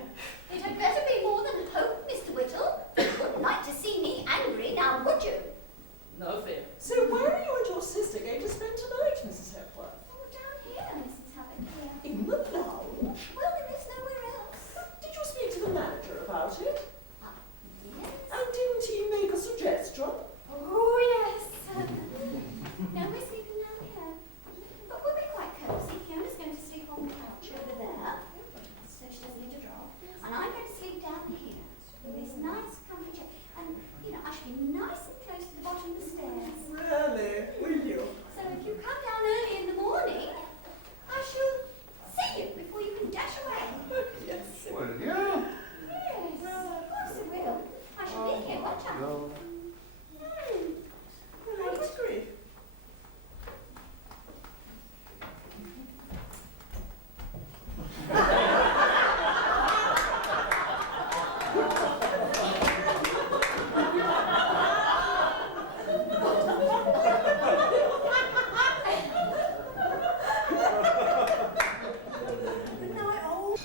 It had better be more than hope, Mr. Whittle. You wouldn't like to see me angry, now would you? No fear. So where are you and your sister going to spend tonight, Mrs. Hepworth? Oh, down here, Mrs. Hubbard, here. In the lounge? Well, there is nowhere else. Did you speak to the manager about it? Ah, yes. And didn't he make a suggestion? Oh, yes. No, we're sleeping down here. But we'll be quite cosy. Fiona's going to sleep on the couch over there, so she doesn't need a drop. And I'm going to sleep down here in this nice comfy chair. And, you know, I should be nice and close to the bottom of the stairs. Really? Will you? So if you come down early in the morning, I shall see you before you can dash away. Yes. Well, yeah. Yes, of course it will. I shall be here, won't I? No. That was great. Good night, all.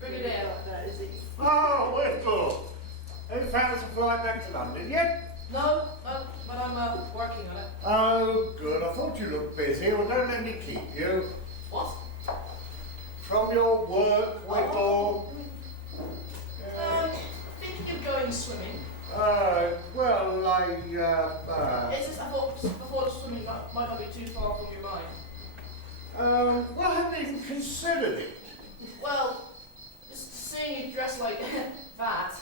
Brigadier. That is it. Oh, Whittle. Have you found us a flight back to London yet? No, but I'm working on it. Oh, good. I thought you looked busy. Well, don't let me keep you. What? From your work, Whittle. Thinking of going swimming. Well, It's just I thought swimming might not be too far from your mind. well, I haven't even considered it. Well, just seeing you dressed like that.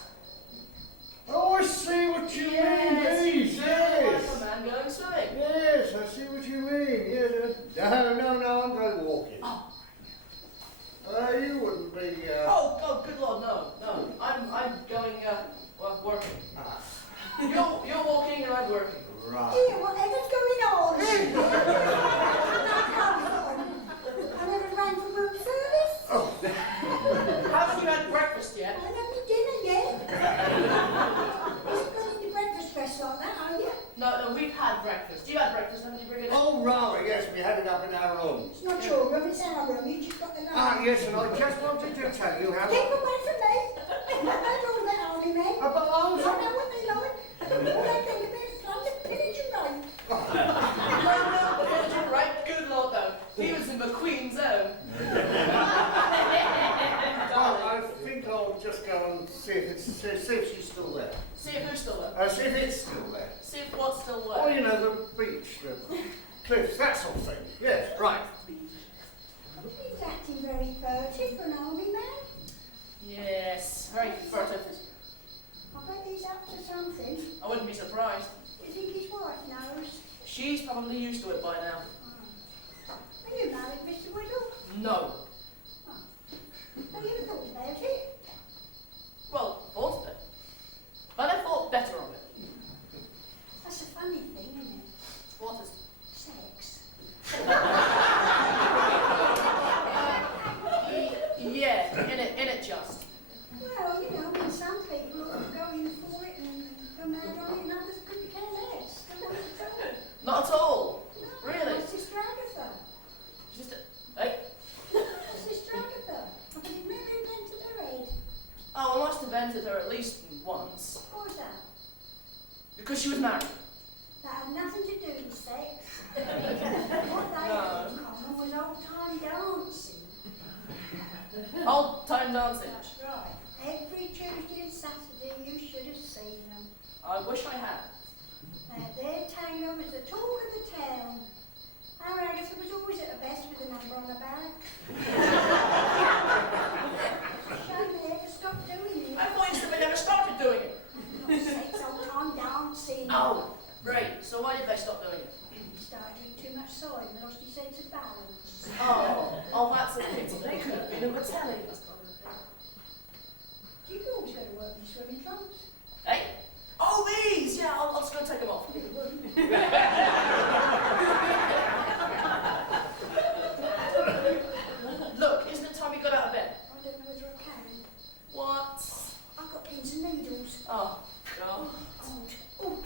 Oh, I see what you mean. Yes, Yes, like a man going swimming. yes, I see what you mean. Yes, no, I'm going walking. Oh. You wouldn't be. Oh, good lord, no. I'm going working. Ah, You're walking and I'm working. right. Here, whatever's going on? I never ran for room service. Oh, Haven't you had breakfast yet? I haven't had my dinner yet. You're going into breakfast dress like that, are you? No, we've had breakfast. You had breakfast, haven't you, Brigadier? oh, rather. Yes, we had it up in our room. It's not your room, it's our room. You just got the Ah, line. yes, and I just wanted to tell you how. Keep away from me. I don't know that see if she's still there. See if who's still there. See if it's still there. See if what's still Oh, there. you know, the beach, the cliffs, that sort of thing. Yes, right. He's acting very furtive for an army man. Yes, very furtive. I bet he's up to something. I wouldn't be surprised. Do you think his wife knows? She's probably used to it by now. Are you married, Mr. Whittle? No. Have you ever thought about it? Well, thought of it. But I thought better of it. That's a funny thing, isn't it? What is Sex. Yeah, in it just. Well, you know, when some people go in for it and go mad on it, and others couldn't care less. Don't want it at all. Not at all. No, Really? My sister Agatha. Just a, hey. My sister Agatha. I bet he never invented her age. Oh, I must have entered her at least once. What was that? Because she was married. That had nothing to do with sex. What they had in common was old-time dancing. Old time dancing. That's right. Every Tuesday and Saturday you should have seen them. I wish I had. Their tango was the talk of the town. Our Agatha was always at her best with a number on her back. Shame they ever stopped doing it. I thought you said we never started doing it. Sex old-time dancing. Oh, right. So why did they stop doing it? He started doing too much soil and lost his sense of balance. Oh, that's a pity. They could have been in the telly. Do you always go to work in swimming trunks? Hey? Oh, these! Yeah, I'll just go take them off. Look, isn't it time we got out of bed? I don't know whether I can. What? I've got pins and needles. Oh, God. Oh,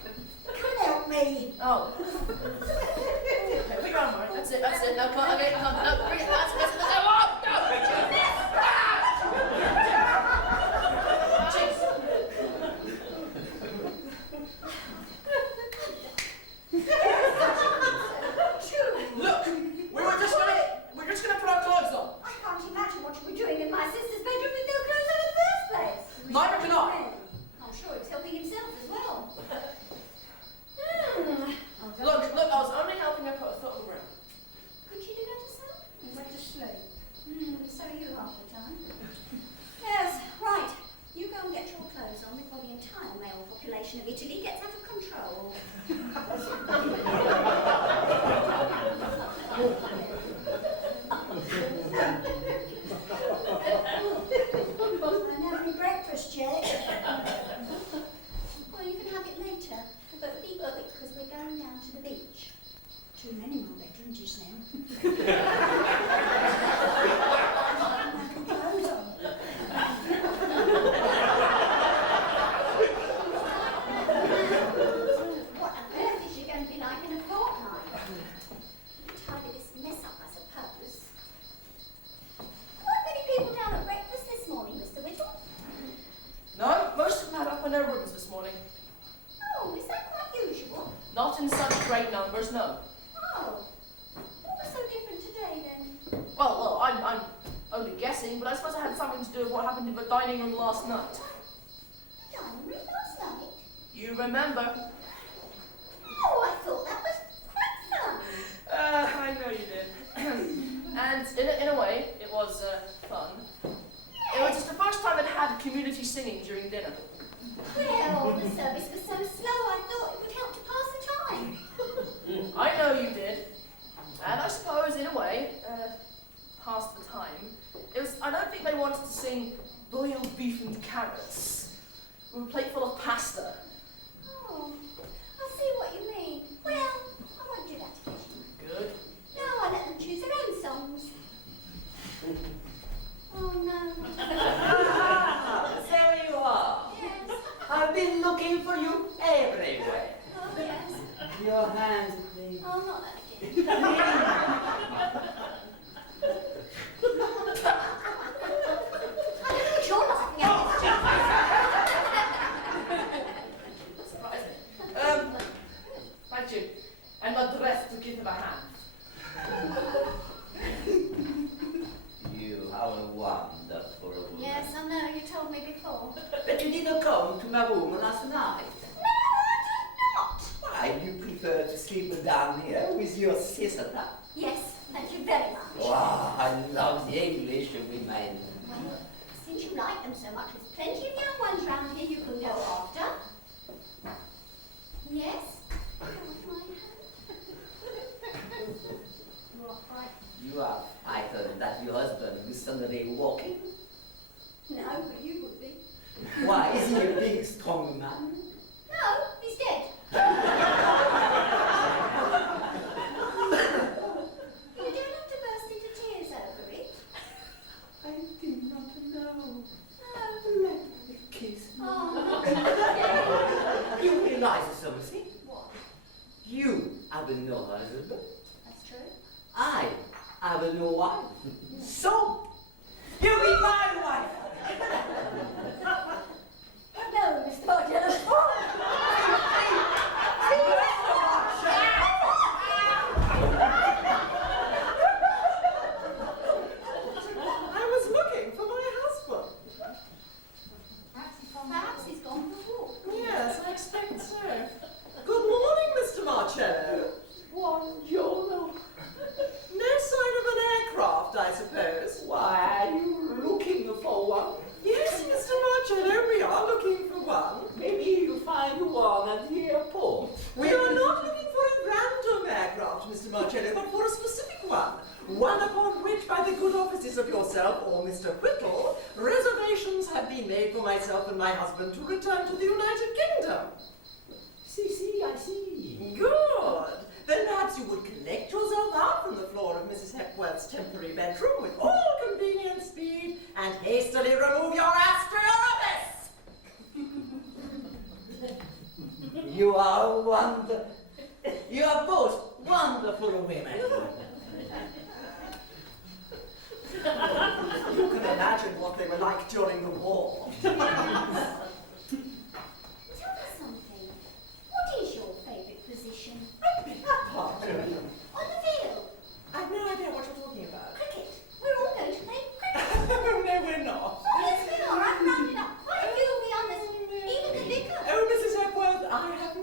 come help me. Oh. Okay, we got 'em, right? That's it. No, come on, okay, come on. No, bring it. That's it. Oh, no! Jeez. Look, we're just gonna put our clothes on. I can't imagine what you were doing in my sister's bedroom with no clothes on in the first place. Neither can I. I'm sure he was helping himself as well. Look, I was only helping her put a foot on the ground. Could you do that yourself? He went to sleep. So are you half the time. Yes, right. You go and get your clothes on before the entire male population of Italy gets out of control. I haven't had any breakfast yet. Well, you can have it later, but be quick because we're going down to the beach. Too many more bedrooms just now. Put clothes on. What on earth is she going to be like in a fortnight? Tidy this mess up, I suppose. Weren't many people down at breakfast this morning, Mr. Whittle? No, most of them had up in their rooms this morning. Oh, is that quite usual? Not in such great numbers, no. Oh, what was so different today then? Well, I'm only guessing, but I suppose it had something to do with what happened in the dining room last night. Dining room last night? You remember? Oh, I thought that was quite fun. I know you did. And in a way, it was fun. It was just the first time it had community singing during dinner. Well, the service was so slow I thought it would help to pass the time. I know you did. And I suppose, in a way, past the time, it was. I don't think they wanted to sing boiled beef and carrots with a plate full of pasta. Oh, I see what you mean. Well, I won't do that occasion. Good. No, I let them choose their own songs. Oh no. There you are. Yes. I've been looking for you everywhere. Oh yes. Your hands, please. Oh, not that again. I don't know what you're laughing at. Surprising. Thank you. And my dress to give him a hand. You are wonderful. Yes, I know. You told me before. But you did you come to my room last night? No, I did not. Why, you prefer to sleep down here with your sister? Yes, thank you very much. Wow, I love the English women. Well, since you like them so much, there's plenty of young ones round here you can go after. Yes? You are frightened. You are frightened that your husband will suddenly walking? No, but you would be. Why, is he a big, strong man? No, he's dead. You don't have to burst into tears over it. I did not know. No. Let me kiss you. Oh. You realize something? What? You have no husband. That's true. I have no wife. So, you be my wife. No, Mr. Martello. I was looking for my husband. Perhaps he's gone for a walk. Yes, I expect so. Good morning, Mr. Marcello. Buongiorno. No sign of an aircraft, I suppose. Why are you looking for one? Yes, Mr. Marcello, we are looking for one. Maybe you find one at the airport. We are not looking for a random aircraft, Mr. Marcello, but for a specific one. One upon which, by the good offices of yourself or Mr. Whittle, reservations have been made for myself and my husband to return to the United Kingdom. See, I see. Good. Then perhaps you would collect yourself out from the floor of Mrs. Hepworth's temporary bedroom with all convenient speed and hastily remove your ass to your office. You are You are both wonderful women. You can imagine what they were like during the war. Tell me something. What is your favourite position? I beg your pardon. On the field? I've no idea what you're talking about. Cricket. We're all going to play cricket. No, we're not. Oh, yes, we are. I've rounded up quite a few of the others. Even the vicar. Oh, Mrs. Hepworth, I have no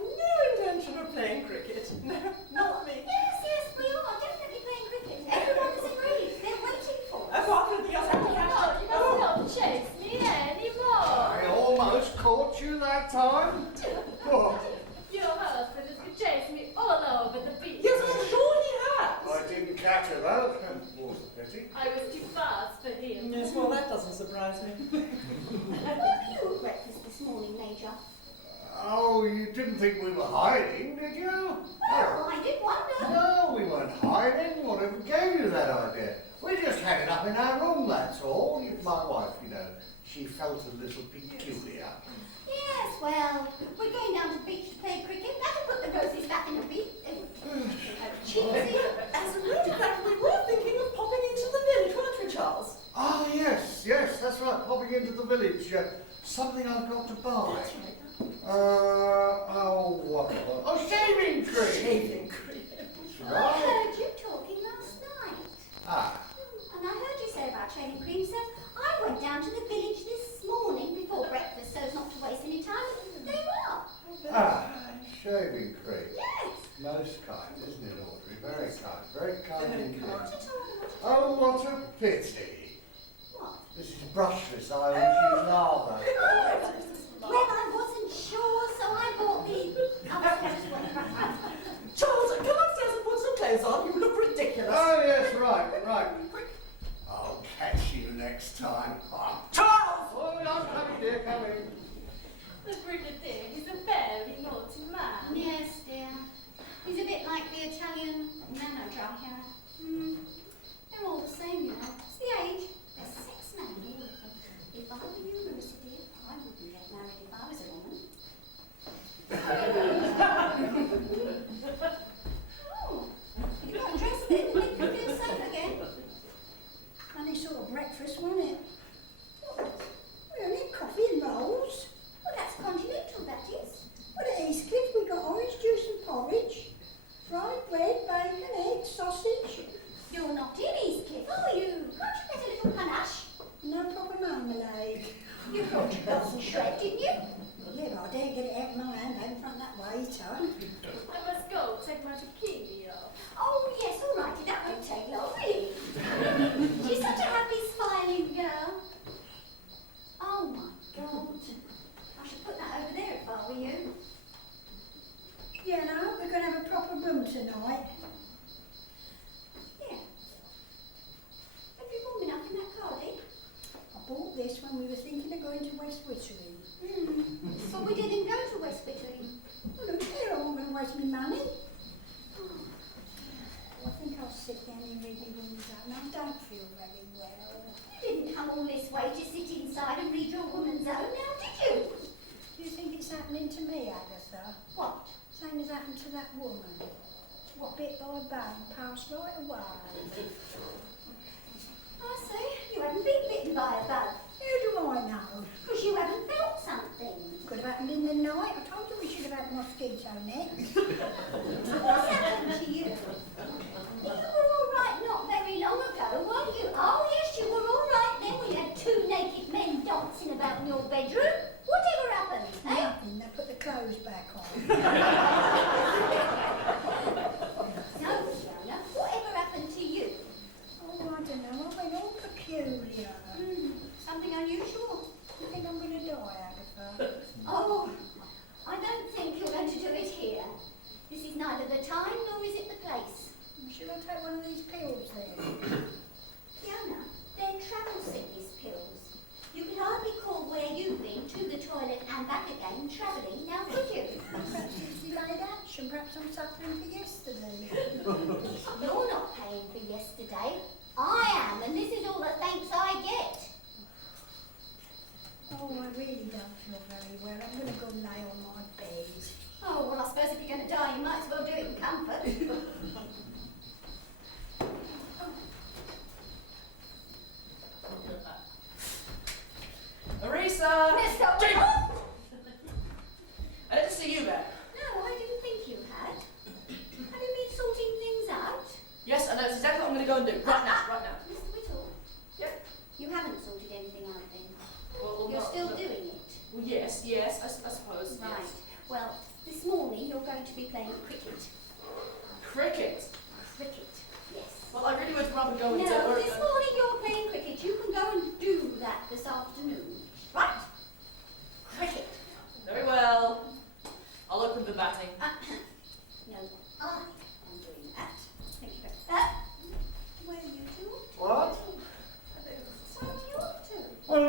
intention of playing cricket. No, not me. Yes, we are definitely playing cricket. Everyone has agreed. They're waiting for us. Apart from the Oh, other no, you must not chase me anymore. I almost caught you that time. What? Your husband has been chasing me all over the beach. Yes, I'm sure he has. I didn't catch her though. Was a pity. I was too fast for him. Yes, well, that doesn't surprise me. What were you at breakfast this morning, Major? Oh, you didn't think we were hiding, did you? Well, I did wonder. No, we weren't hiding. Whatever gave you that idea? We just had it up in our room, that's all. My wife, you know, she felt a little peculiar. Yes, well, we're going down to the beach to play cricket. That'll put the roses back in the beach. Cheesy. As a matter of fact, we were thinking of popping into the village, weren't we, Charles? Oh, yes, that's right. Popping into the village. Something I've got to buy. What? Oh, shaving cream. Shaving cream. I Right. heard you talking last night. Ah, And I heard you say about shaving cream, so I went down to the village this morning before breakfast so as not to waste any time. There you are. shaving cream. Yes. Most kind, isn't it, Audrey? Very kind. Very kind Very indeed. kind. Not at all. Oh, what a pity. What? This is brushless. I always use lava. Well, I wasn't sure, so I bought the other one. Charles, come upstairs and put some clothes on. You look ridiculous. Oh, yes, right. Quick. I'll catch you next time. Charles! Oh, I'm coming, dear, coming. The brigadier is a very naughty man. Yes, dear. He's a bit like the Italian nano dry hair. They're all the same, you know. It's the age. They're sex men, all of them. If I were you, Marissa dear, I wouldn't get married if I was a woman. Oh, you got dressed then and make me feel safe again. Funny sort of breakfast, wasn't it? We only had coffee and rolls. Well, that's continental, that is. Well, at Eastcliff we got orange juice and porridge, fried bread, bacon, eggs, sausage. You're not in Eastcliff, are you? Can't you get a little panache? No proper marmalade. You brought your bells and shred, that later. I must go take my tequila. Oh, yes, all righty, that won't take long, really. She's such a happy, smiling girl. Oh, my God. I should put that over there if I were you. Yeah, and I hope we're going to have a proper room tonight. Yeah. Have you warm enough in that car, Dick? I bought this when we were thinking of going to West Wittering. But we didn't go to West Wittering. I don't care, I wasn't going to waste my money. I think I'll sit down and read your woman's own. I don't feel very well. You didn't come all this way to sit inside and read your woman's own, now did you? Do you think it's happening to me, Agatha? What? Same as happened to that woman. What, bit by bone, passed right away. I see. You haven't been bitten by a bug. How do I know? Because you haven't felt something. Could have happened in the night. I told you we should have had mosquito nets. What's happened to you? You were all right not very long ago, weren't you? Oh, yes, you were all right then. We had two naked men dancing about in your bedroom. Whatever happened, eh? Nothing, they put the clothes back on. No, Fiona, whatever happened to you? Oh, I don't know. I went all peculiar. Something unusual? You think I'm going to die, Agatha? Oh, I don't think you're going to do it here. This is neither the time nor is it the place. Should I take one of these pills then? Fiona, they're travel sickness pills. You can hardly call where you've been to the toilet and back again travelling, now could you? Perhaps it's delayed action. Perhaps I'm suffering for yesterday. You're not paying for yesterday. I am, and this is all the thanks I get. Oh, I really don't feel very well. I'm going to go lay on my bed. Oh, well, I suppose if you're going to die, you might as well do it in comfort. Marisa! Let's go. Jake! Oh! I didn't see you there. No, I didn't think you had. Have you been sorting things out? Yes, I know. It's exactly what I'm going to go and do. Right now, right now. Mr. Whittle? Yep. You haven't sorted anything out then? Well, You're not- still no. doing it? Well, yes, I suppose. Right. Yes. Well, this morning you're going to be playing cricket. Cricket. Cricket, yes. Well, I really would rather go and do No, it. this morning you're playing cricket. You can go and do that this afternoon. Right? Cricket. Very well. I'll open the batting. No, I am doing that. Thank you very much. Where are you two off to? What? Where are you off to? Well,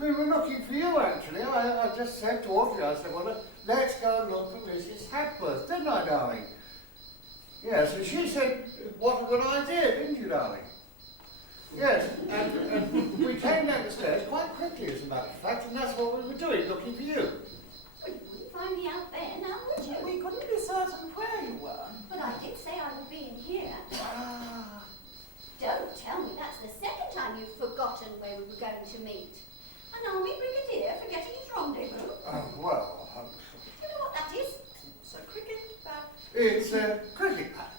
we were looking for you, actually. I just said to Audrey, I said, well, let's go and look for Mrs. Hapworth, didn't I, darling? Yes, and she said, what a good idea, didn't you, darling? Yes, and we came down the stairs quite quickly, as a matter of fact, and that's what we were doing, looking for you. Well, you wouldn't find me out there now, would you? We couldn't be certain where you were. But I did say I would be in here. Ah. Don't tell me that's the second time you've forgotten where we were going to meet. An army brigadier forgetting his rendezvous. Well, Do you know what that is? It's a cricket bat. it's a cricket bat.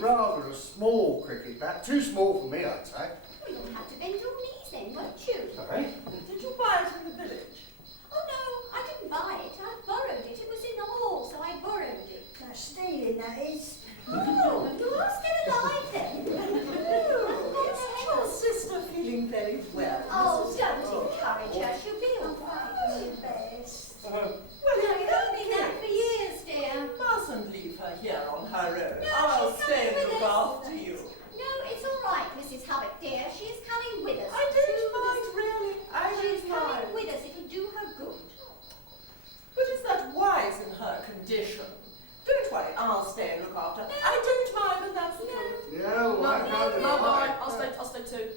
Rather a small cricket bat. Too small for me, I'd say. Well, you'll have to bend your knees then, won't you? Sorry? Did you buy it in the village? Oh no, I didn't buy it. I borrowed it. It was in the hall, so I borrowed it. That's stealing, that is. Oh, you are still alive then? Is your sister feeling very well? Oh, Mrs. don't Whittle? encourage her. She'll be all right. The best. Well, No, you it's been that for years, dear. mustn't leave her here on her own. No, I'll she's stay coming and with look us. after you. No, it's all right, Mrs. Hubbard, dear. She's coming with us. I don't mind, really. I She's don't mind. coming with us. It'll do her good. But is that wise in her condition? Don't worry, I'll stay and look after her. I don't mind, and that's no. Yeah, why No, not? no, I'll stay too.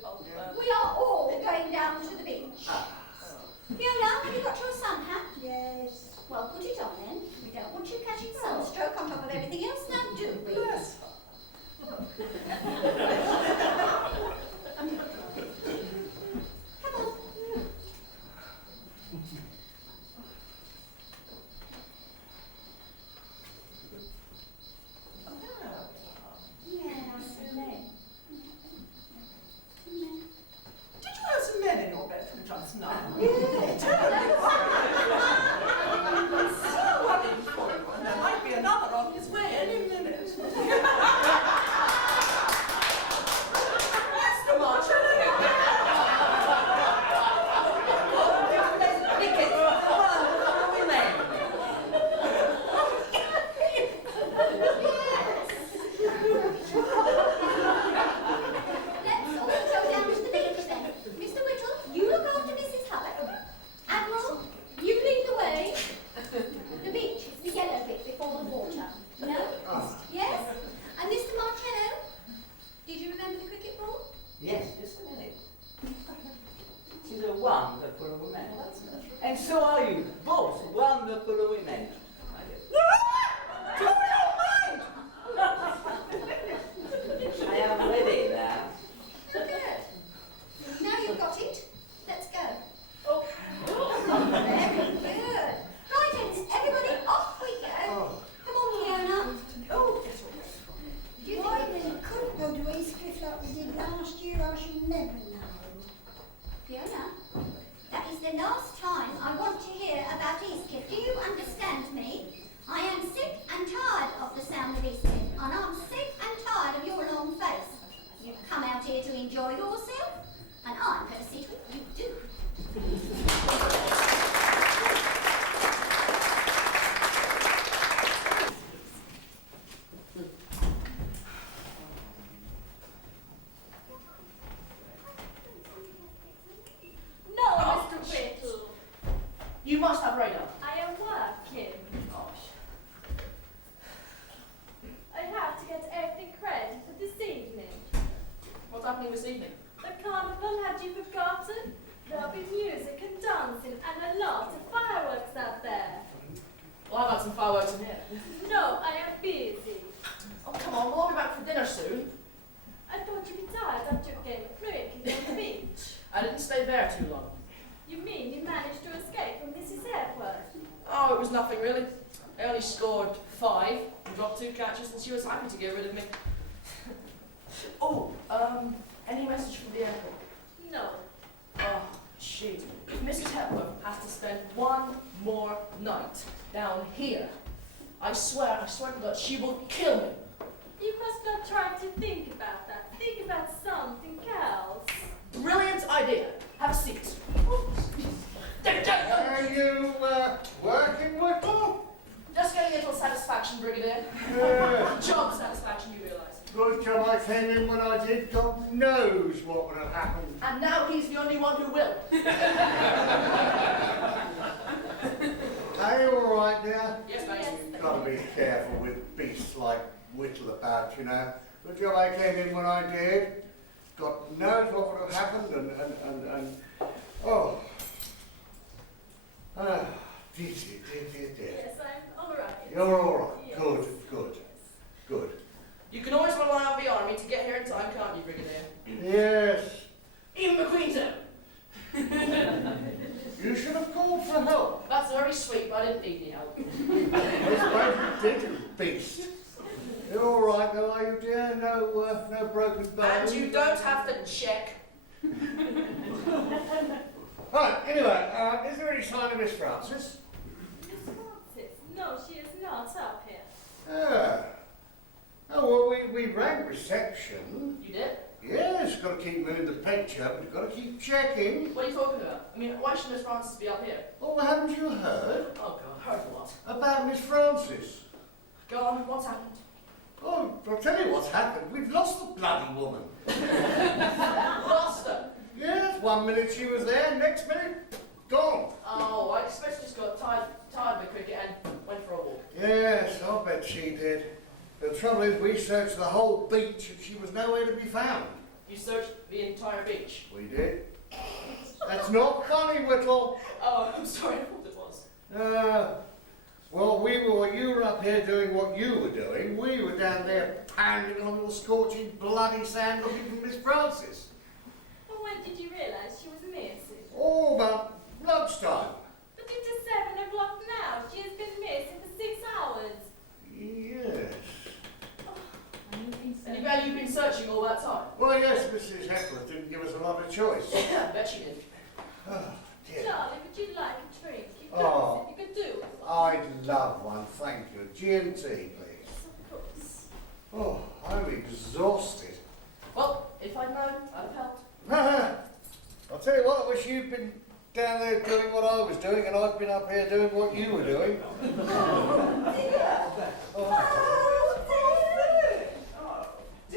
We are all going down to the beach. Fiona, have you got your sun hat? Yes. Well, put it on then. We don't want you catching sunstroke on top of everything else now, do we? Bless her. Come on. Yes, men. Did you have some men in your bedroom just now? Yeah. So so are you. Both wonderful women. I am ready now. Good. Now you've got it. Let's go. Oh, Very good. Right, then, everybody, off we go. Come on, Fiona. oh, yes, Why we couldn't go to Eastcliff like we did last year, I shall never know. Fiona, that is the last time I want to hear about Eastcliff. Do you understand me? I am sick and tired of the sound of Eastcliff, and I'm sick and tired of your long face. You've come out here to enjoy yourself, and I'm going to see what you do. No, Mr. Whittle. You must have radar. I am working. Gosh. I have to get everything ready for this evening. What's happening this evening? The carnival, had you forgotten? There'll be music and dancing and a lot of fireworks out there. Well, I've got some fireworks in here. No, I am busy. Oh, come on, we'll all be back for dinner soon. I thought you'd be tired after your game of cricket on the beach. I didn't stay there too long. You mean you managed to escape from Mrs. Hepworth? Oh, it was nothing really. I only scored 5 and dropped 2 catches, and she was happy to get rid of me. Oh, any message from the airport? No. Oh, jeez. If Mrs. Hepworth has to spend one more night down here, I swear to God, she will kill me. You must not try to think about that. Think about something else. Brilliant idea. Have a seat. Are you working, Whittle? Just getting a little satisfaction, Brigadier. Yeah. Job satisfaction, you realise. Good job I came in when I did. God knows what would have happened. And now he's the only one who will. Are you all right, dear? Yes, mate. You've got to be careful with beasts like Whittle about, you know. Good job I came in when I did. God knows what would have happened and oh. Ah, dear. Yes, I'm all right. You're all right. Yes. Good. You can always rely on the army to get here in time, can't you, Brigadier? Yes. Even the Queen's own. You should have called for help. That's very sweet, but I didn't need any help. I suppose you did, you beast. You're all right, though, are you, dear? No broken bones. And you don't have to check. Right, anyway, is there any sign of Miss Frances? Miss Frances? No, she is not up here. Ah. Oh, well, we rang reception. You did? Yes, got to keep moving the picture, but you've got to keep checking. What are you talking about? I mean, why should Miss Frances be up here? Oh, haven't you heard Oh, God, heard what? about Miss Frances? Go on, what's happened? Oh, I'll tell you what's happened. We've lost the bloody woman. Lost her. Yes, 1 minute she was there, next minute, gone. Oh, I expect she just got tired with cricket and went for a walk. Yes, I'll bet she did. The trouble is, we searched the whole beach and she was nowhere to be found. You searched the entire beach. We did. That's not funny, Whittle. Oh, I'm sorry, I thought it was. Well, you were up here doing what you were doing. We were down there pounding on the scorching bloody sand looking for Miss Frances. Well, when did you realise she was missing? Oh, about lunchtime. But it is 7 o'clock now. She has been missing for 6 hours. Yes. And you've been searching all that time? Well, yes, Mrs. Hepworth didn't give us a lot of choice. I bet she did. Oh, dear. Charlie, would you like a drink? You Oh. you could do. I'd love one, thank you. G&T, please. Of course. Oh, I'm exhausted. Well, if I'd known, I'd have helped. I'll tell you what, I wish you'd been down there doing what I was doing and I'd been up here doing what you were doing.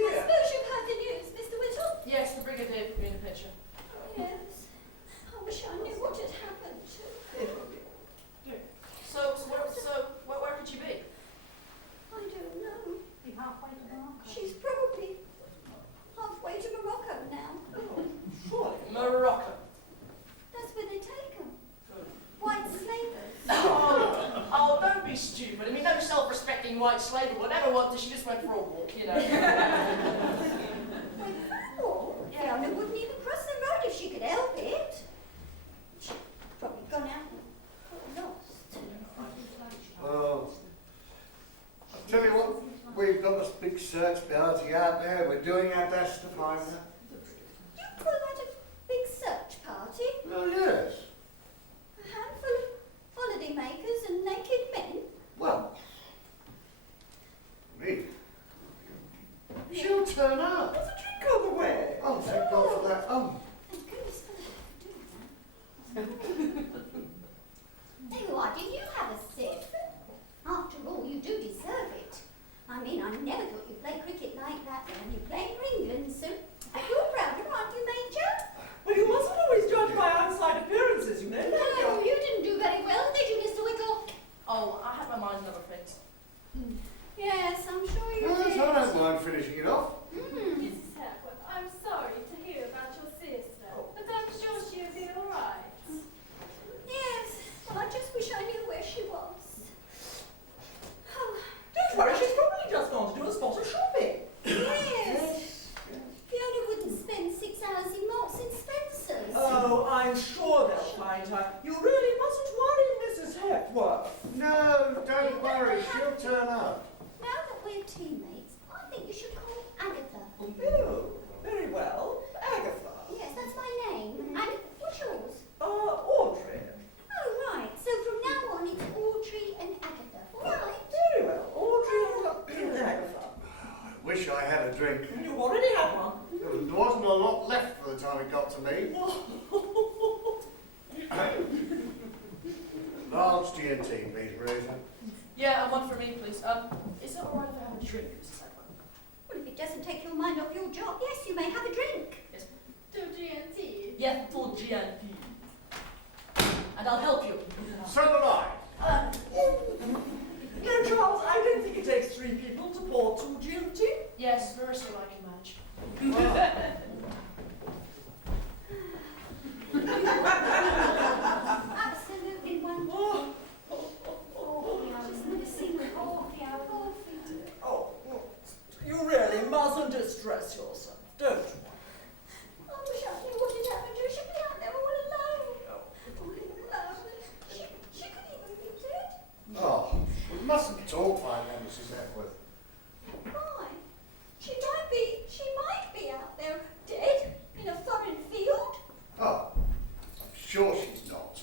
I suppose you've heard the news, Mr. Whittle? Yes, the Brigadier put me in the picture. Yes. I wish I knew what had happened to her. So where could she be? I don't know. She's probably halfway to Morocco now. Morocco. That's where they take her. Good. White be stupid. I mean, no self-respecting white slave would ever want to. She just went for a walk, you know. Went for a walk? Fiona wouldn't even cross the road if she could help it. She'd probably gone out and got lost. Well, I'll tell you what, we've got this big search party out there. We're doing our best to find her. You call that a big search party? Oh, yes. A handful of holiday makers and naked men? Well, me. She'll turn up. There's a drink on the way. Oh, thank God for that. Oh, Thank goodness for that. There you are, do you have a sip? After all, you do deserve it. I mean, I never thought you'd play cricket like that when you played for England, so you're prouder, aren't you, Major? Well, you mustn't always judge by outside appearances, you know. No, you didn't do very well, did you, Mr. Wyckoff? Oh, I had my mind on other things. Yes, I'm sure you yes, did. I don't mind finishing it off. Mrs. Hackworth, I'm sorry to hear about your sister, but I'm sure she'll be all right. Yes, well, I just wish I knew where she was. Oh, Don't worry, she's probably just gone to do a spot of shopping. yes. Fiona wouldn't spend 6 hours in Marks and Spencer's. Oh, I'm sure they'll find her. You really mustn't worry, Mrs. Hepworth. No, don't worry. She'll turn up. Now that we're teammates, I think you should call Agatha. Oh, very well. Agatha. Yes, that's my name. Agatha, what's yours? Audrey. Oh, right. So from now on, it's Audrey and Agatha. All right. Very well. Audrey and Agatha. I wish I had a drink. You already had one. There wasn't a lot left by the time it got to me. Large G&T, please, Rosa. Yeah, and one for me, please. Is it alright if I have a drink, Mrs. Hackworth? Well, if it doesn't take your mind off your job, yes, you may have a drink. Yes. To G&T. Yeah, for GNP. And I'll help you. So will I. No, Charles, I don't think it takes 3 people to pour 2 G&T. Yes, very soon I can manage. Absolutely wonderful. Oh, I've just never seen coffee. Oh, you really mustn't distress yourself, don't you? I wish I knew what had happened to her. She'd be out there all alone. All alone. She could even be dead. Oh, we mustn't talk like that, Mrs. Hepworth. Why? She might be out there dead in a foreign field. Oh, I'm sure she's not.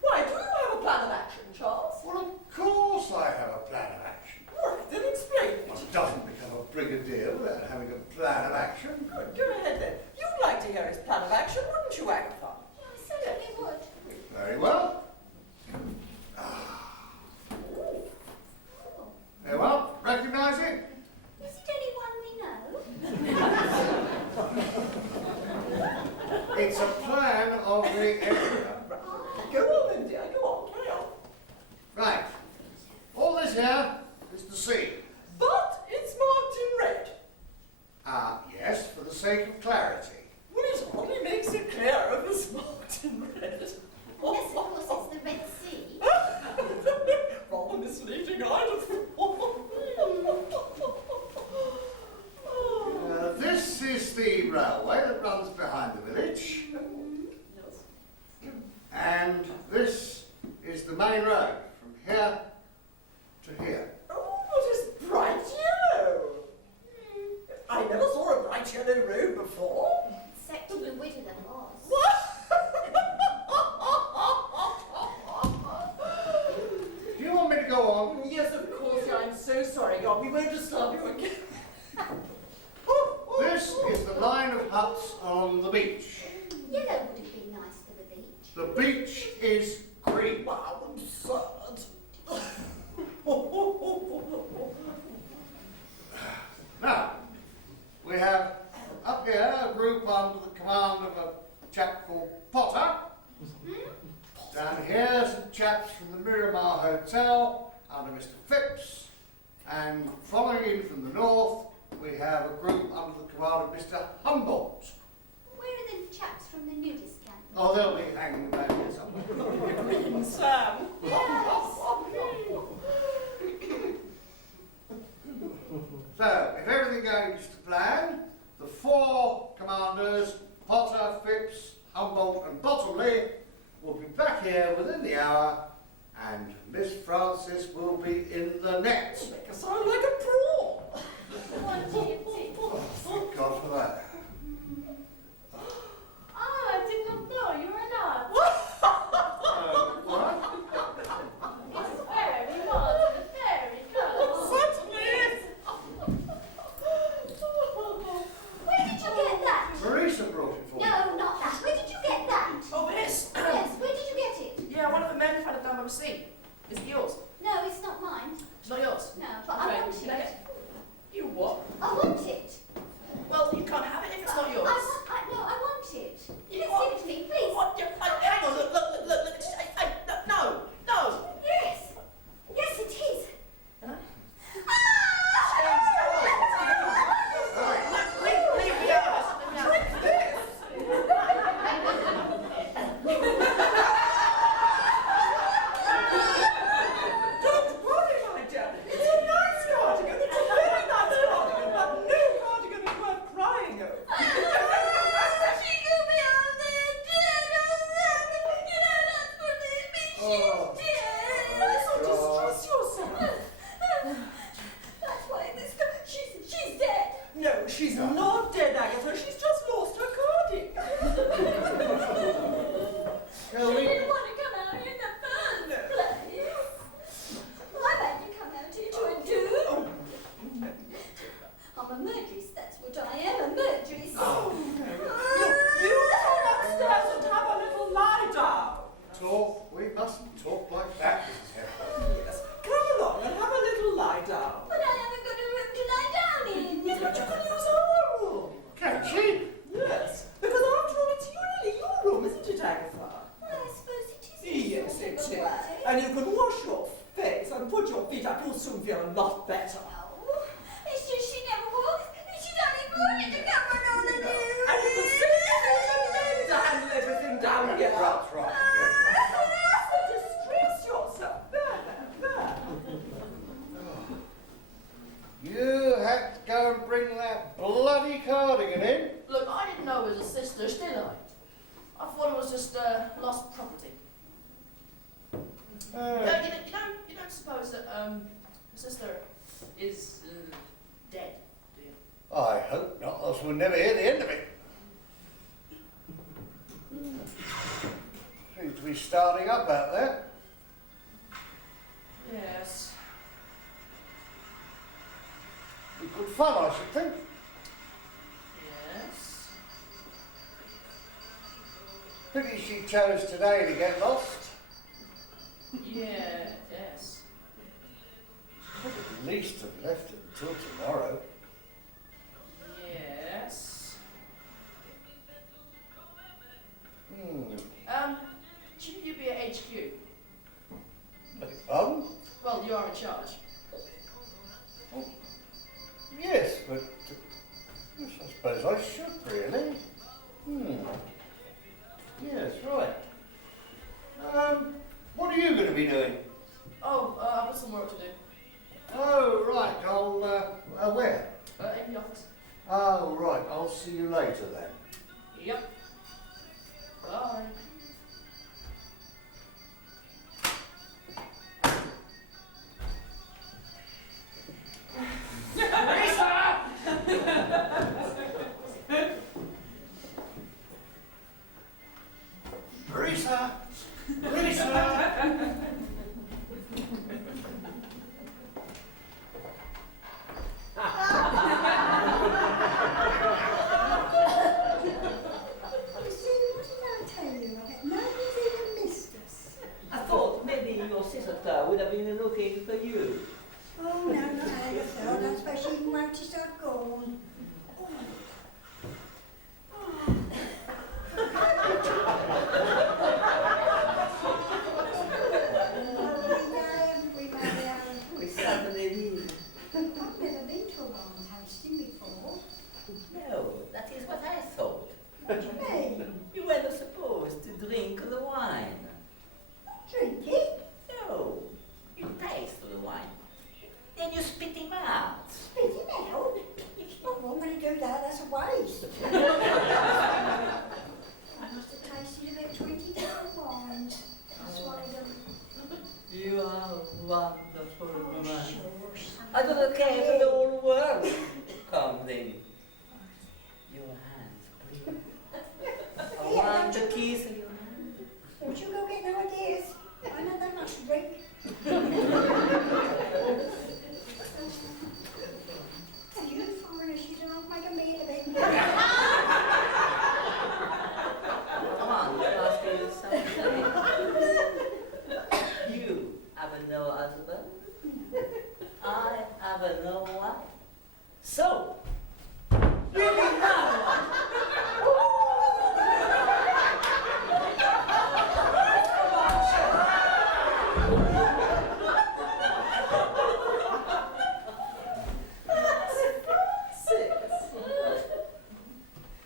Why, do you have a plan of action, Charles? Well, of course I have a plan of action. Right, then explain it. One doesn't become a brigadier without having a plan of action. Good, go ahead then. You'd like to hear his plan of action, wouldn't you, Agatha? I certainly would. Very well. Oh. Very well. Recognise it? Is it anyone we know? It's a plan of the area. Go on then, dear, go on, carry on. Right. All this here is the sea. But it's marked in red. Yes, for the sake of clarity. Well, it hardly makes it clear if it's marked in red. Yes, of course, it's the Red Sea. Rather misleading, I'd have thought. This is the railway that runs behind the village. And this is the main road from here to here. Oh, what is bright yellow? I never saw a bright yellow road before. Except in the Wit of the Horse. What? Do you want me to go on? Yes, of course, I'm so sorry, God. We won't disturb you again. This is the line of huts on the beach. Yellow would have been nice for the beach. The beach is green. Wow, absurd. Now, we have up here a group under the command of a chap called Potter. Down here, some chaps from the Miramar Hotel under Mr. Phipps. And following in from the north, we have a group under the command of Mr. Humboldt. Where are the chaps from the nudist camp? Oh, they'll be hanging about here somewhere. Green Sam. Yes. And Miss Francis will be in the net. Make us sound like a prawn. What do you think? Thank God for that. Ah, I did not know you were an art. What? It's very modern and very colourful. Certainly is. Where did you get that? Marisa brought it for me. No, not that. Where did you get that? Oh, this. Yes, where did you get it? Yeah, one of the men found it down by the sea. Is it yours? No, it's not mine. It's not yours. No, but Okay, I want can I it. get- You what? I want it. Well, you can't have it if it's not yours. No, I want it. You Give want- it to me, please. What? Hang on, look. No. Yes. Yes, it is. Huh? Ah! Leave me out of this. Drink this. Don't worry, my dear. It's a nice cardigan. It's a very nice cardigan, but no cardigan is worth crying over. She could be on there dead. You know, that's what it means. Oh. She's dead. Don't distress yourself. That's why this girl, she's dead. No, she's not dead, Agatha. She's just lost her cardigan. She didn't want to come out in the first place. I made you come out here to a do. I'm a murderess, that's what I am, a murderess. You come upstairs and have a little lie down. Talk. We mustn't talk like that, Mrs. Hepburn. Yes, come along and have a little lie down. But I haven't got a room to lie down in. But you can use our room. Can she? Yes, because after all, it's really your room, isn't it, Agatha? Well, I suppose it is. Yes, it is. in a way. And you can wash your face and put your feet up. You'll soon feel a lot better. No, it's just she never walks. She doesn't want to come on holiday. And you can sit there to handle everything down here. That's right. Don't distress yourself. There. You had to go and bring that bloody cardigan in. Look, I didn't know it was a sister's, did I? I thought it was just lost property. You don't suppose that the sister is dead, do you? I hope not, else we'll never hear the end of it. Seems to be starting up out there. Yes. Be good fun, I should think. Yes. Pity she chose today to get lost. Yes. Could at least have left it until tomorrow. Yes. Shouldn't you be at HQ? Beg your pardon? Well, you are in charge. Yes, but yes, I suppose I should really. Yes, right. What are you going to be doing? Oh, I've got some work to do. Oh, right. I'll where? In the office. Oh, right. I'll see you later then. Yep. Bye. Marisa! Marisa! You see, what did I tell you? I bet nobody's even missed us. I thought maybe your sister would have been looking for you. Oh, no, not Agatha. I don't suppose she even noticed I've gone. Oh. We certainly did. I've never been to a wine tasting before. No, that is what I thought. What do you mean? You were not supposed to drink the wine. Drink it? No, you taste the wine. Then you spit him out. Spit it out? Oh, I'm going to do that. That's You are a wonderful woman. Shush. I don't care for the whole world. Come then. Your hands, please. I want to kiss your hand. Don't you go getting ideas. I know that much drink. Tell you foreigners, you don't make a meal of it. I want to ask you something. You have no husband. I have no wife. So, you be my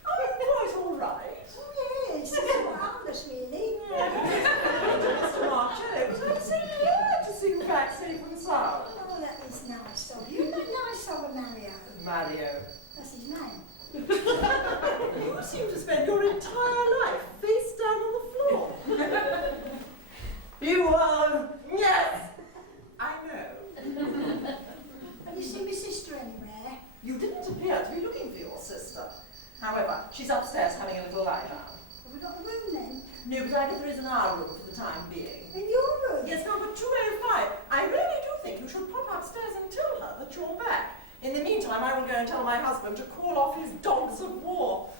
Quite all right. Oh yes, it's quite harmless really. Mr. Marcher, it was only so glad to see you back safe and sound. Oh, that is nice of you. Isn't that nice of a Mario? Mario, That's his name. you seem to spend your entire life face down on the floor. You are. Yes, I know. Have you seen my sister anywhere? You didn't appear to be looking for your sister. However, she's upstairs having a little lie down. Have we got a room then? No, but I think there is in our room for the time being. In your room? Yes, number 205. I really do think you should pop upstairs and tell her that you're back. In the meantime, I will go and tell my husband to call off his dogs of war.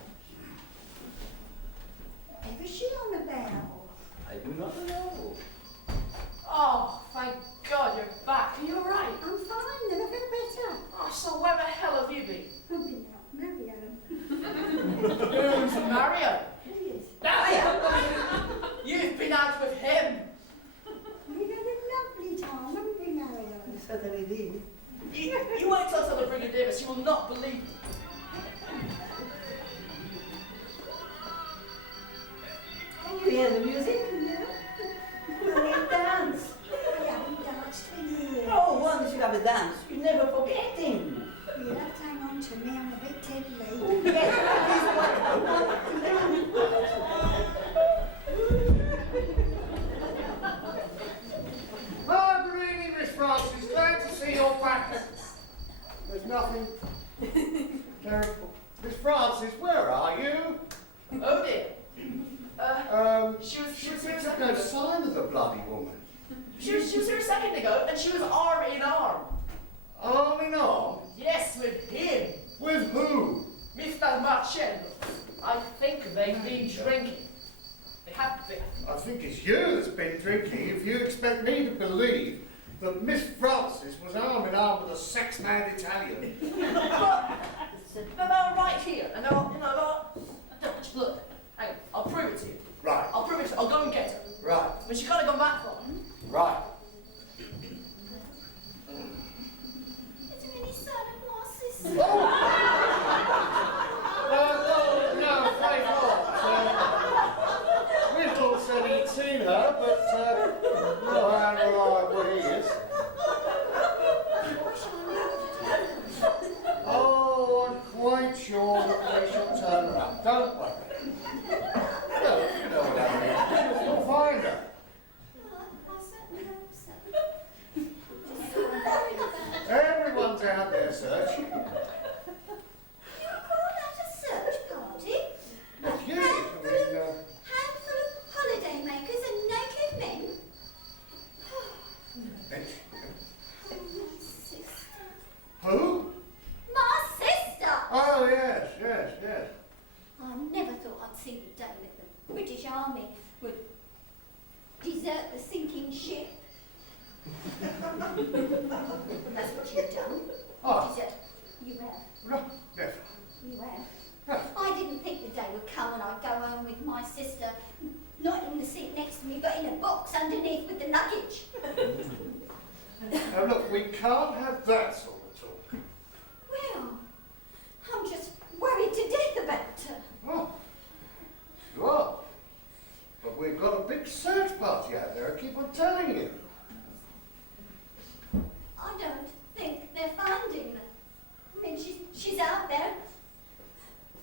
Whatever is she on about? I do not know. Oh, thank God you're back. Are you alright? I'm fine, never feel better. Oh, so where the hell have you been? I've been out, Mario. Who's Mario? Please. Mario! You've been out with him. We've had a lovely time, haven't we, Mario? You certainly did. You wait till I tell the Brigadier, you will not believe me. You hear the music? Yeah. You will dance. I haven't danced for years. Oh, once you have a dance, you never forget him. You'll have to hang on to me, I'm a bit tiddly. Oh, Oh, good evening, Miss Francis. Glad to see you're back. There's nothing terrible. Miss Francis, where are you? Oh dear. She was She here a took second no ago. sign of the bloody woman. She was here a second ago, and she was arm in arm. Arm in arm? Yes, with him. With who? Mr. Marcello. I think they've been drinking. They have been. I think it's you that's been drinking if you expect me to believe that Miss Francis was arm in arm with a sex-mad Italian. They're right here, and they're, look, hang on, I'll prove it to you. Right, I'll prove it to you. I'll go and get her. right, When she kind of gone back for right. Is there any sign of my sister? No, afraid not. Whittle said he'd seen her, but no, how reliable he is. Oh, I'm quite sure that we shall turn her up. Don't worry. No, you know what I mean. You'll find her. I certainly hope so. Just so worried about it. Everyone's out there searching. You call that a search party? Not you. Handful of holiday makers and naked men? Oh, my sister. Who? My sister! Oh, yes. I never thought I'd see the day that the British Army would desert the sinking ship. That's what you've done. Oh. Desert. You have. No, never. You have. I didn't think the day would come and I'd go home with my sister, not in the seat next to me, but in a box underneath with the luggage. Now look, we can't have that sort of talk. Well, I'm just worried to death about her. Oh, you are. But we've got a big search party out there, I keep on telling you. I don't think they're finding her. I mean, she's out there,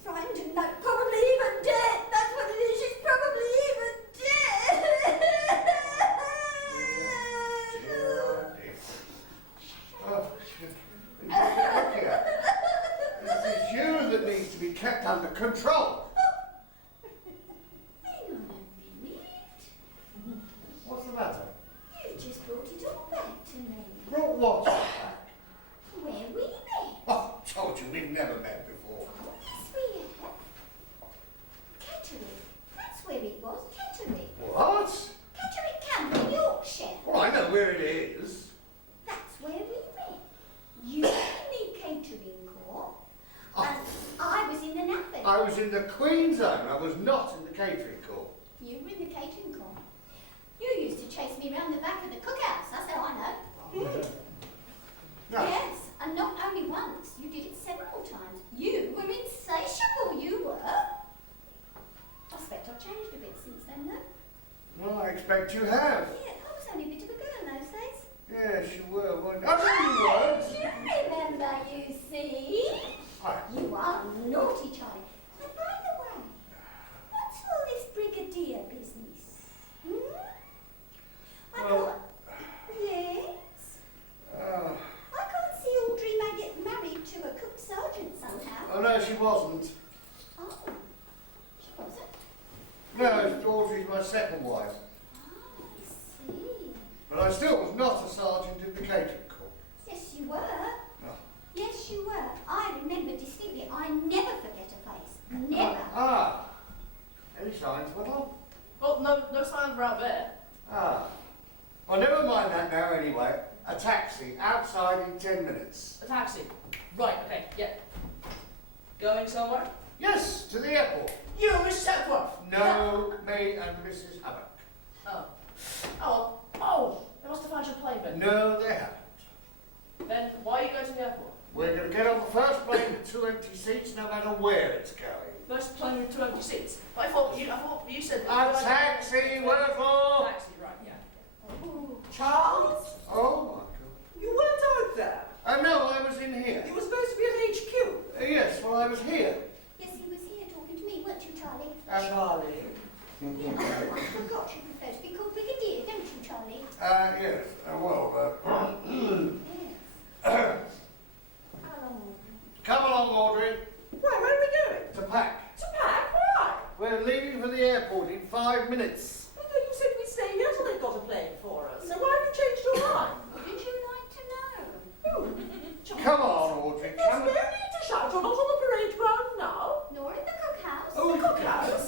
frightened and probably even dead. That's what it is. She's probably even dead. kept under control. Hang on a minute. What's the matter? You just brought it all back to me. Brought what back? Where we met. Oh, told you we've never met before. Oh, yes, we have. Catterick. That's where it was, Catterick. What? Catterick Camp in Yorkshire. Well, I know where it is. That's where we met. You were in the catering corps, Oh. and I was in the navy. I was in the Queen Zone. I was not in the catering corps. You were in the catering corps. You used to chase me round the back of the cookhouse, that's how I know. No. Yes, and not only once, you did it several times. You were insatiable, you were. I expect I've changed a bit since then, though. Well, I expect you have. Yeah, I was only a bit of a girl in those days. Yes, you were, weren't you? I know you were. You remember, you see. I- You are naughty, Charlie. And by the way, what's all this brigadier business? Hmm? I Well- thought... Yes? Oh. I can't see Audrey may get married to a cook sergeant somehow. Oh, no, she wasn't. Oh, she wasn't. No, Audrey's my second wife. Oh, I see. But I still was not a sergeant in the catering corps. Yes, you were. Oh. Yes, you were. I remember distinctly. I never forget a face. Never. Ah. Any signs, Whittle? Well, no sign for out there. Ah. Well, never mind that now anyway. A taxi outside in 10 minutes. A taxi. Right, okay, yeah. Going somewhere? Yes, to the airport. You, Miss Setworth! No, me and Mrs. Hubbock. Oh, they must have found your plane then. No, they haven't. Then why are you going to the airport? We're going to get on the first plane with 2 empty seats, no matter where it's going. First plane with 2 empty seats. But I thought you said... A taxi, Whittle! Taxi, right, yeah. Charles, Oh, my God. you weren't out there. No, I was in here. You were supposed to be at HQ. Yes, well, I was here. Yes, he was here talking to me, weren't you, Charlie? Charlie. Yeah, I forgot you prefer to be called Brigadier, don't you, Charlie? Yes, well, Yes. come along, Audrey, Where are we going? to pack. To pack? Why? We're leaving for the airport in 5 minutes. I thought you said we'd stay here till they got a plane for us. So why have you changed your mind? Would you like to know? Come on, Audrey, There's come no need to shout. You're not on the parade ground now. Nor in the cookhouse? Oh, the cookhouse.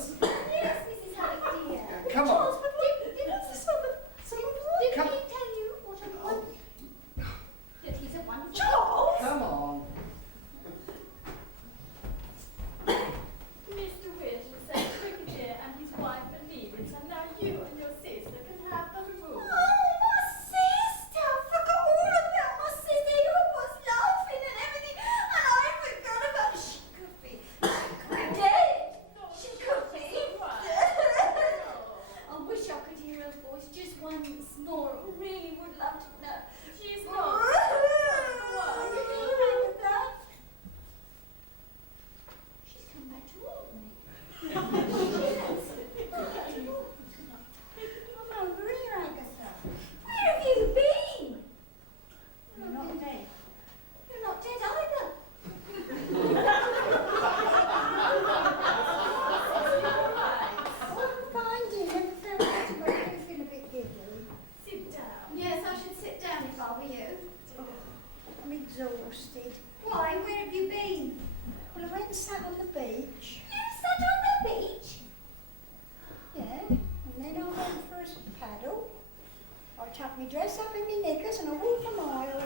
Yes, Mrs. Haddock, dear. Come Charles, on. but what's this one? Didn't Come- he tell you what a wonderful... that he's a wonderful... Charles! Come on. Mr. Whittle said Brigadier and his wife are leaving, so now you and your sister can have the room. Oh, my sister! I forgot all about my sister. You was laughing and everything, and I forgot about... She could be... She could be dead. She could be. I wish I could hear her voice just once more. I really would love to know. She's not. She's come back to Albany. Yes. I'm over here, Agatha. Where have you been? You're not dead. You're not dead either. I'm fine, dear. Never felt better, but I do feel a bit giggly. Sit down. Yes, I should sit down if I were you. I'm exhausted. Why? Where have you been? Well, I went and sat on the beach. You sat on the beach? Yeah, and then I went for a paddle. I tucked my dress up in my knickers and I walked a mile.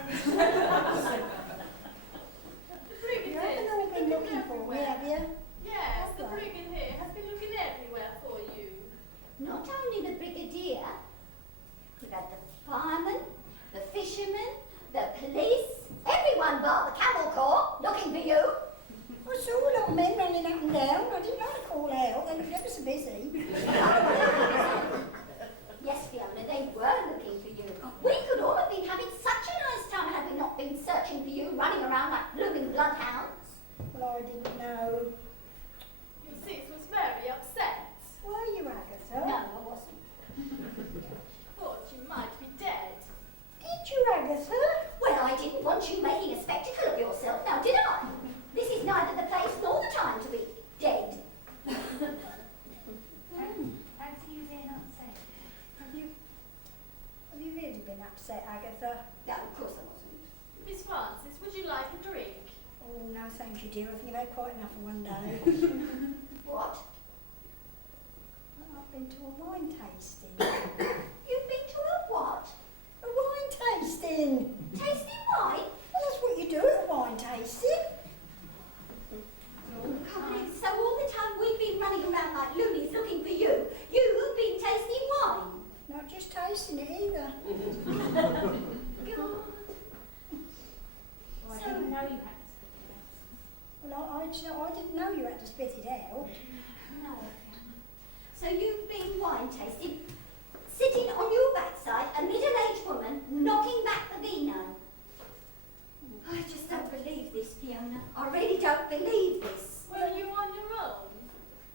You haven't all been looking for me, have you? Yes, the Brigadier has been looking everywhere for you. Not only the Brigadier, we've had the firemen, the fishermen, the police, everyone bar the Camel Corps looking for you. I saw a lot of men running up and down. I didn't like to call out. They looked ever so busy. Yes, Fiona, they were looking for you. We could all have been having such a nice time had we not been searching for you, running around like blooming bloodhounds. Well, I didn't know. been upset, Agatha. No, of course I wasn't. Miss Frances, would you like a drink? Oh, no, thank you, dear. I think I've had quite enough for one day. What? I've been to a wine tasting. You've been to a what? A wine tasting? Tasting wine? Well, that's what you do at a wine tasting. So all the time we've been running around like loonies looking for you, you've been tasting wine? Not just tasting it either. God. Well, I So- didn't know you had to spit it out. Well, I didn't know you had to spit it out. No. So you've been wine tasting, sitting on your backside, a middle-aged woman, knocking back the vino. I just don't believe this, Fiona. I really don't believe this. Were you on your own?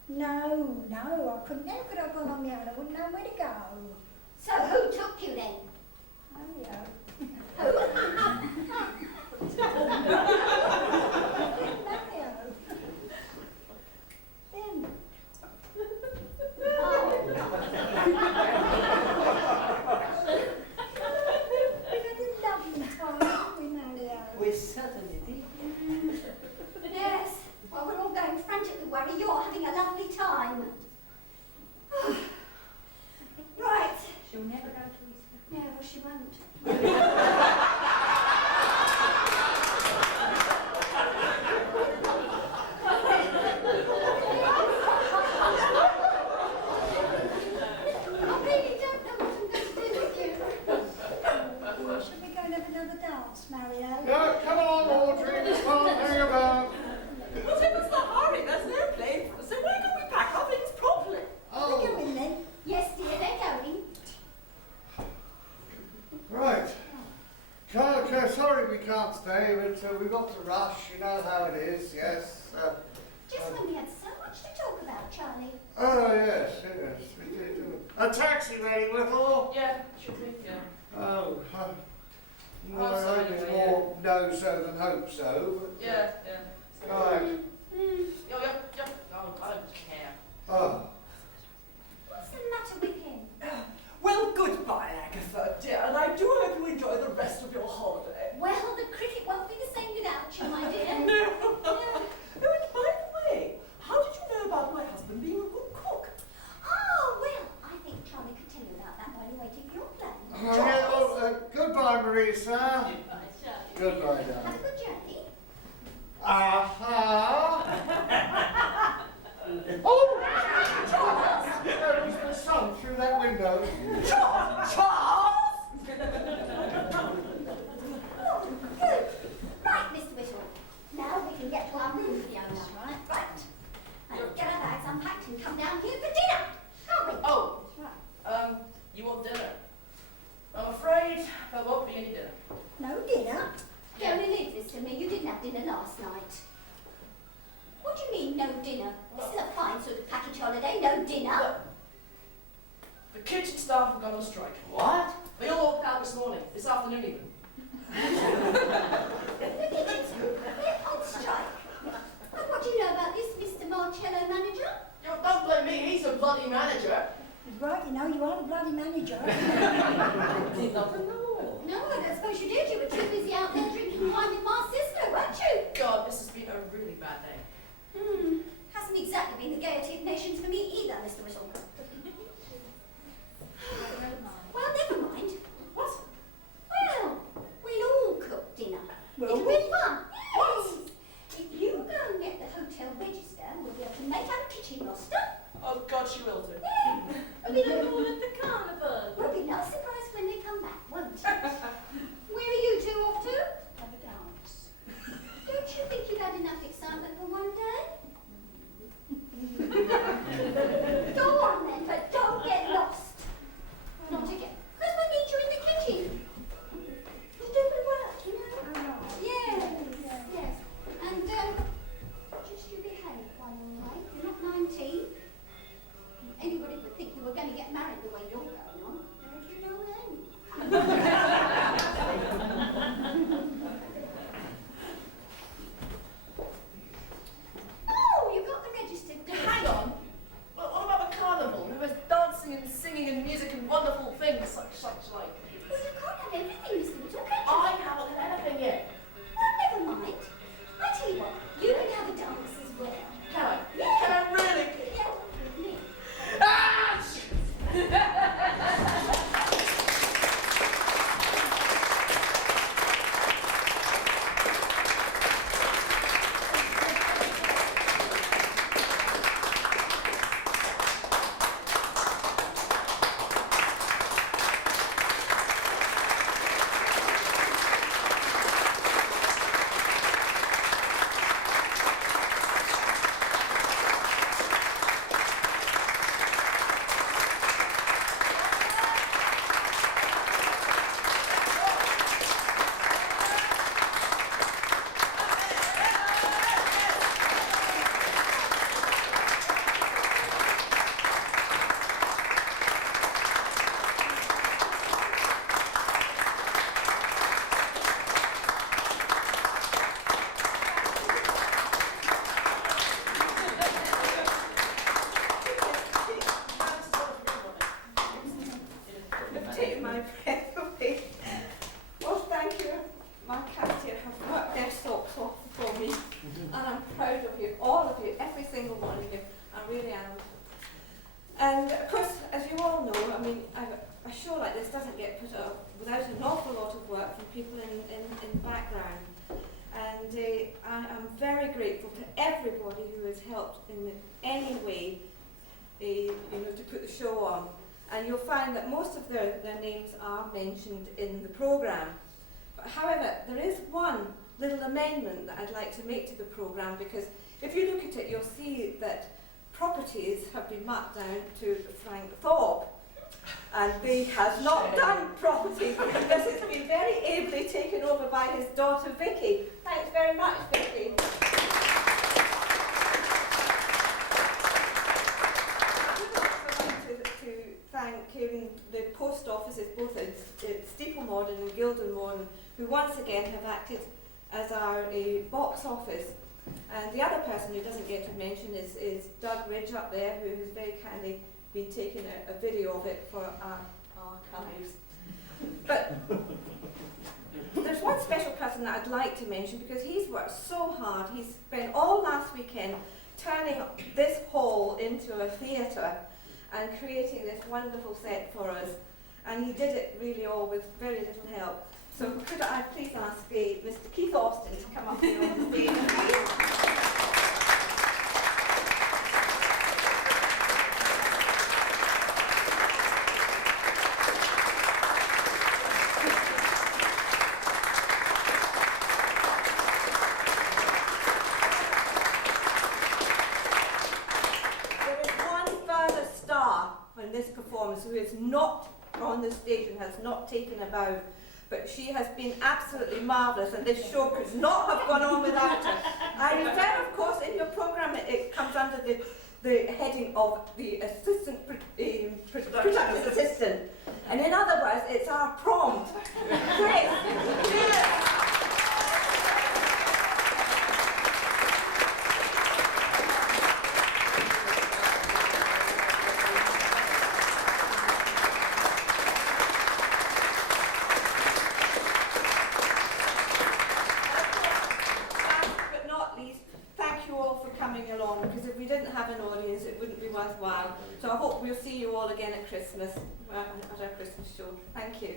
No, I couldn't. How could I have gone on my own? I wouldn't know where to go. So who took you then? Oh, yeah. Who? Mario. Him. We've had a lovely time, haven't we, Mario? We certainly did. Yes. Well, we're all going frantic with worry. You're having a lovely time. Right. She'll never go to Easter. Yeah, well, she won't. I really don't know what I'm going to do with you. Should we go and have another dance, Mario? No, come on, Audrey, we can't hang about. Whatever's the hurry? There's no plane for us, so why can't we pack our things properly? Are we going then? Yes, dear, they're going. Right. Okay, sorry we can't stay, but we've got to rush, you know how it is, yes. Just when we had so much to talk about, Charlie. Oh, yes, we did. A taxi ready, Whittle? Yeah, should be, yeah. Oh, no, Oh, I sorry, think it's yeah. more know so than hope so. But, Yeah. Right. Yo, no, I don't care. Oh, What's the matter with him? Well, goodbye, Agatha, dear, and I do hope you enjoy the rest of your holiday. Well, the cricket won't be the same without you, my dear. No. Oh, and by the way, how did you know about my husband being a good cook? Oh, well, I think Charlie could tell you about that while you're waiting for your plane. yeah, well, goodbye, Marisa. Goodbye, Charlie. Goodbye, Have a darling. good journey. Aha! Oh! There was the sun through that window. Charles! Oh, good. Right, Mr. Whittle. Now we can get to our room, Fiona. Right. And get our bags unpacked and come down here for dinner. Can't we? Oh, Right. you want dinner? I'm afraid there won't be any dinner. No dinner? Fiona, leave this to me. You didn't have dinner last night. What do you mean, no dinner? This is a fine sort of package holiday. No dinner. Look, the kitchen staff have gone on strike. What? They all walked out this morning, this afternoon even. The kitchen's we're on strike. And what do you know about this, Mr. Marcello manager? Yo, don't blame me, he's a bloody manager. He's right, you know, you are the bloody manager. Did not know. No, I don't suppose you did. You were too busy out there drinking wine with my sister, weren't you? God, this has been a really bad day. Hasn't exactly been the gaiety of nations for me either, Mr. Whittle. Well, never mind. What? Well, we'll all cook dinner. Will It'll we? be fun. Yes. If you go and get the hotel register, we'll be able to make our kitchen roster. Oh God, she will do. Yeah. It'll be like all at the carnival. We'll be no surprise when they come back, won't it? Where are you two off to? Have a dance. everything, Miss Little, can't you? I haven't had anything yet. Well, never mind. I tell you what, you can have a dance as well. Can I? Yeah. Can I really? Yeah, with me. You've taken my breath away. Well, thank you. My cats here have worked their socks off for me. And I'm proud of you, all of you, every single one of you. I really am. And of course, as you all know, I mean, a show like this doesn't get put up without an awful lot of work from people in the background. And I am very grateful to everybody who has helped in any way, to put the show on. And you'll find that most of their names are mentioned in the programme. But however, there is one little amendment that I'd like to make to the programme, because if you look at it, you'll see that properties have been marked down to Frank Thorpe. And he has not done properties because it's been very ably taken over by his daughter Vicky. Thanks very much, Vicky. Thank the post offices, both at Steeple, Morden and Gildon, Morden, who once again have acted as our box office. And the other person who doesn't get to mention is Doug Ridge up there, who has very kindly been taking a video of it for our archives. But there's one special person that I'd like to mention, because he's worked so hard. He's spent all last weekend turning this hall into a theatre and creating this wonderful set for us. And he did it really all with very little help. So could I please ask Mr. Keith Austin to come up here on the stage? This performance, who is not on the stage and has not taken a bow, but she has been absolutely marvellous, and this show could not have gone on without her. I refer, of course, in your programme, it comes under the heading of the assistant production assistant, and in other words, it's our prompt. Great. Because if we didn't have an audience, it wouldn't be worthwhile. So I hope we'll see you all again at Christmas, at our Christmas show. Thank you.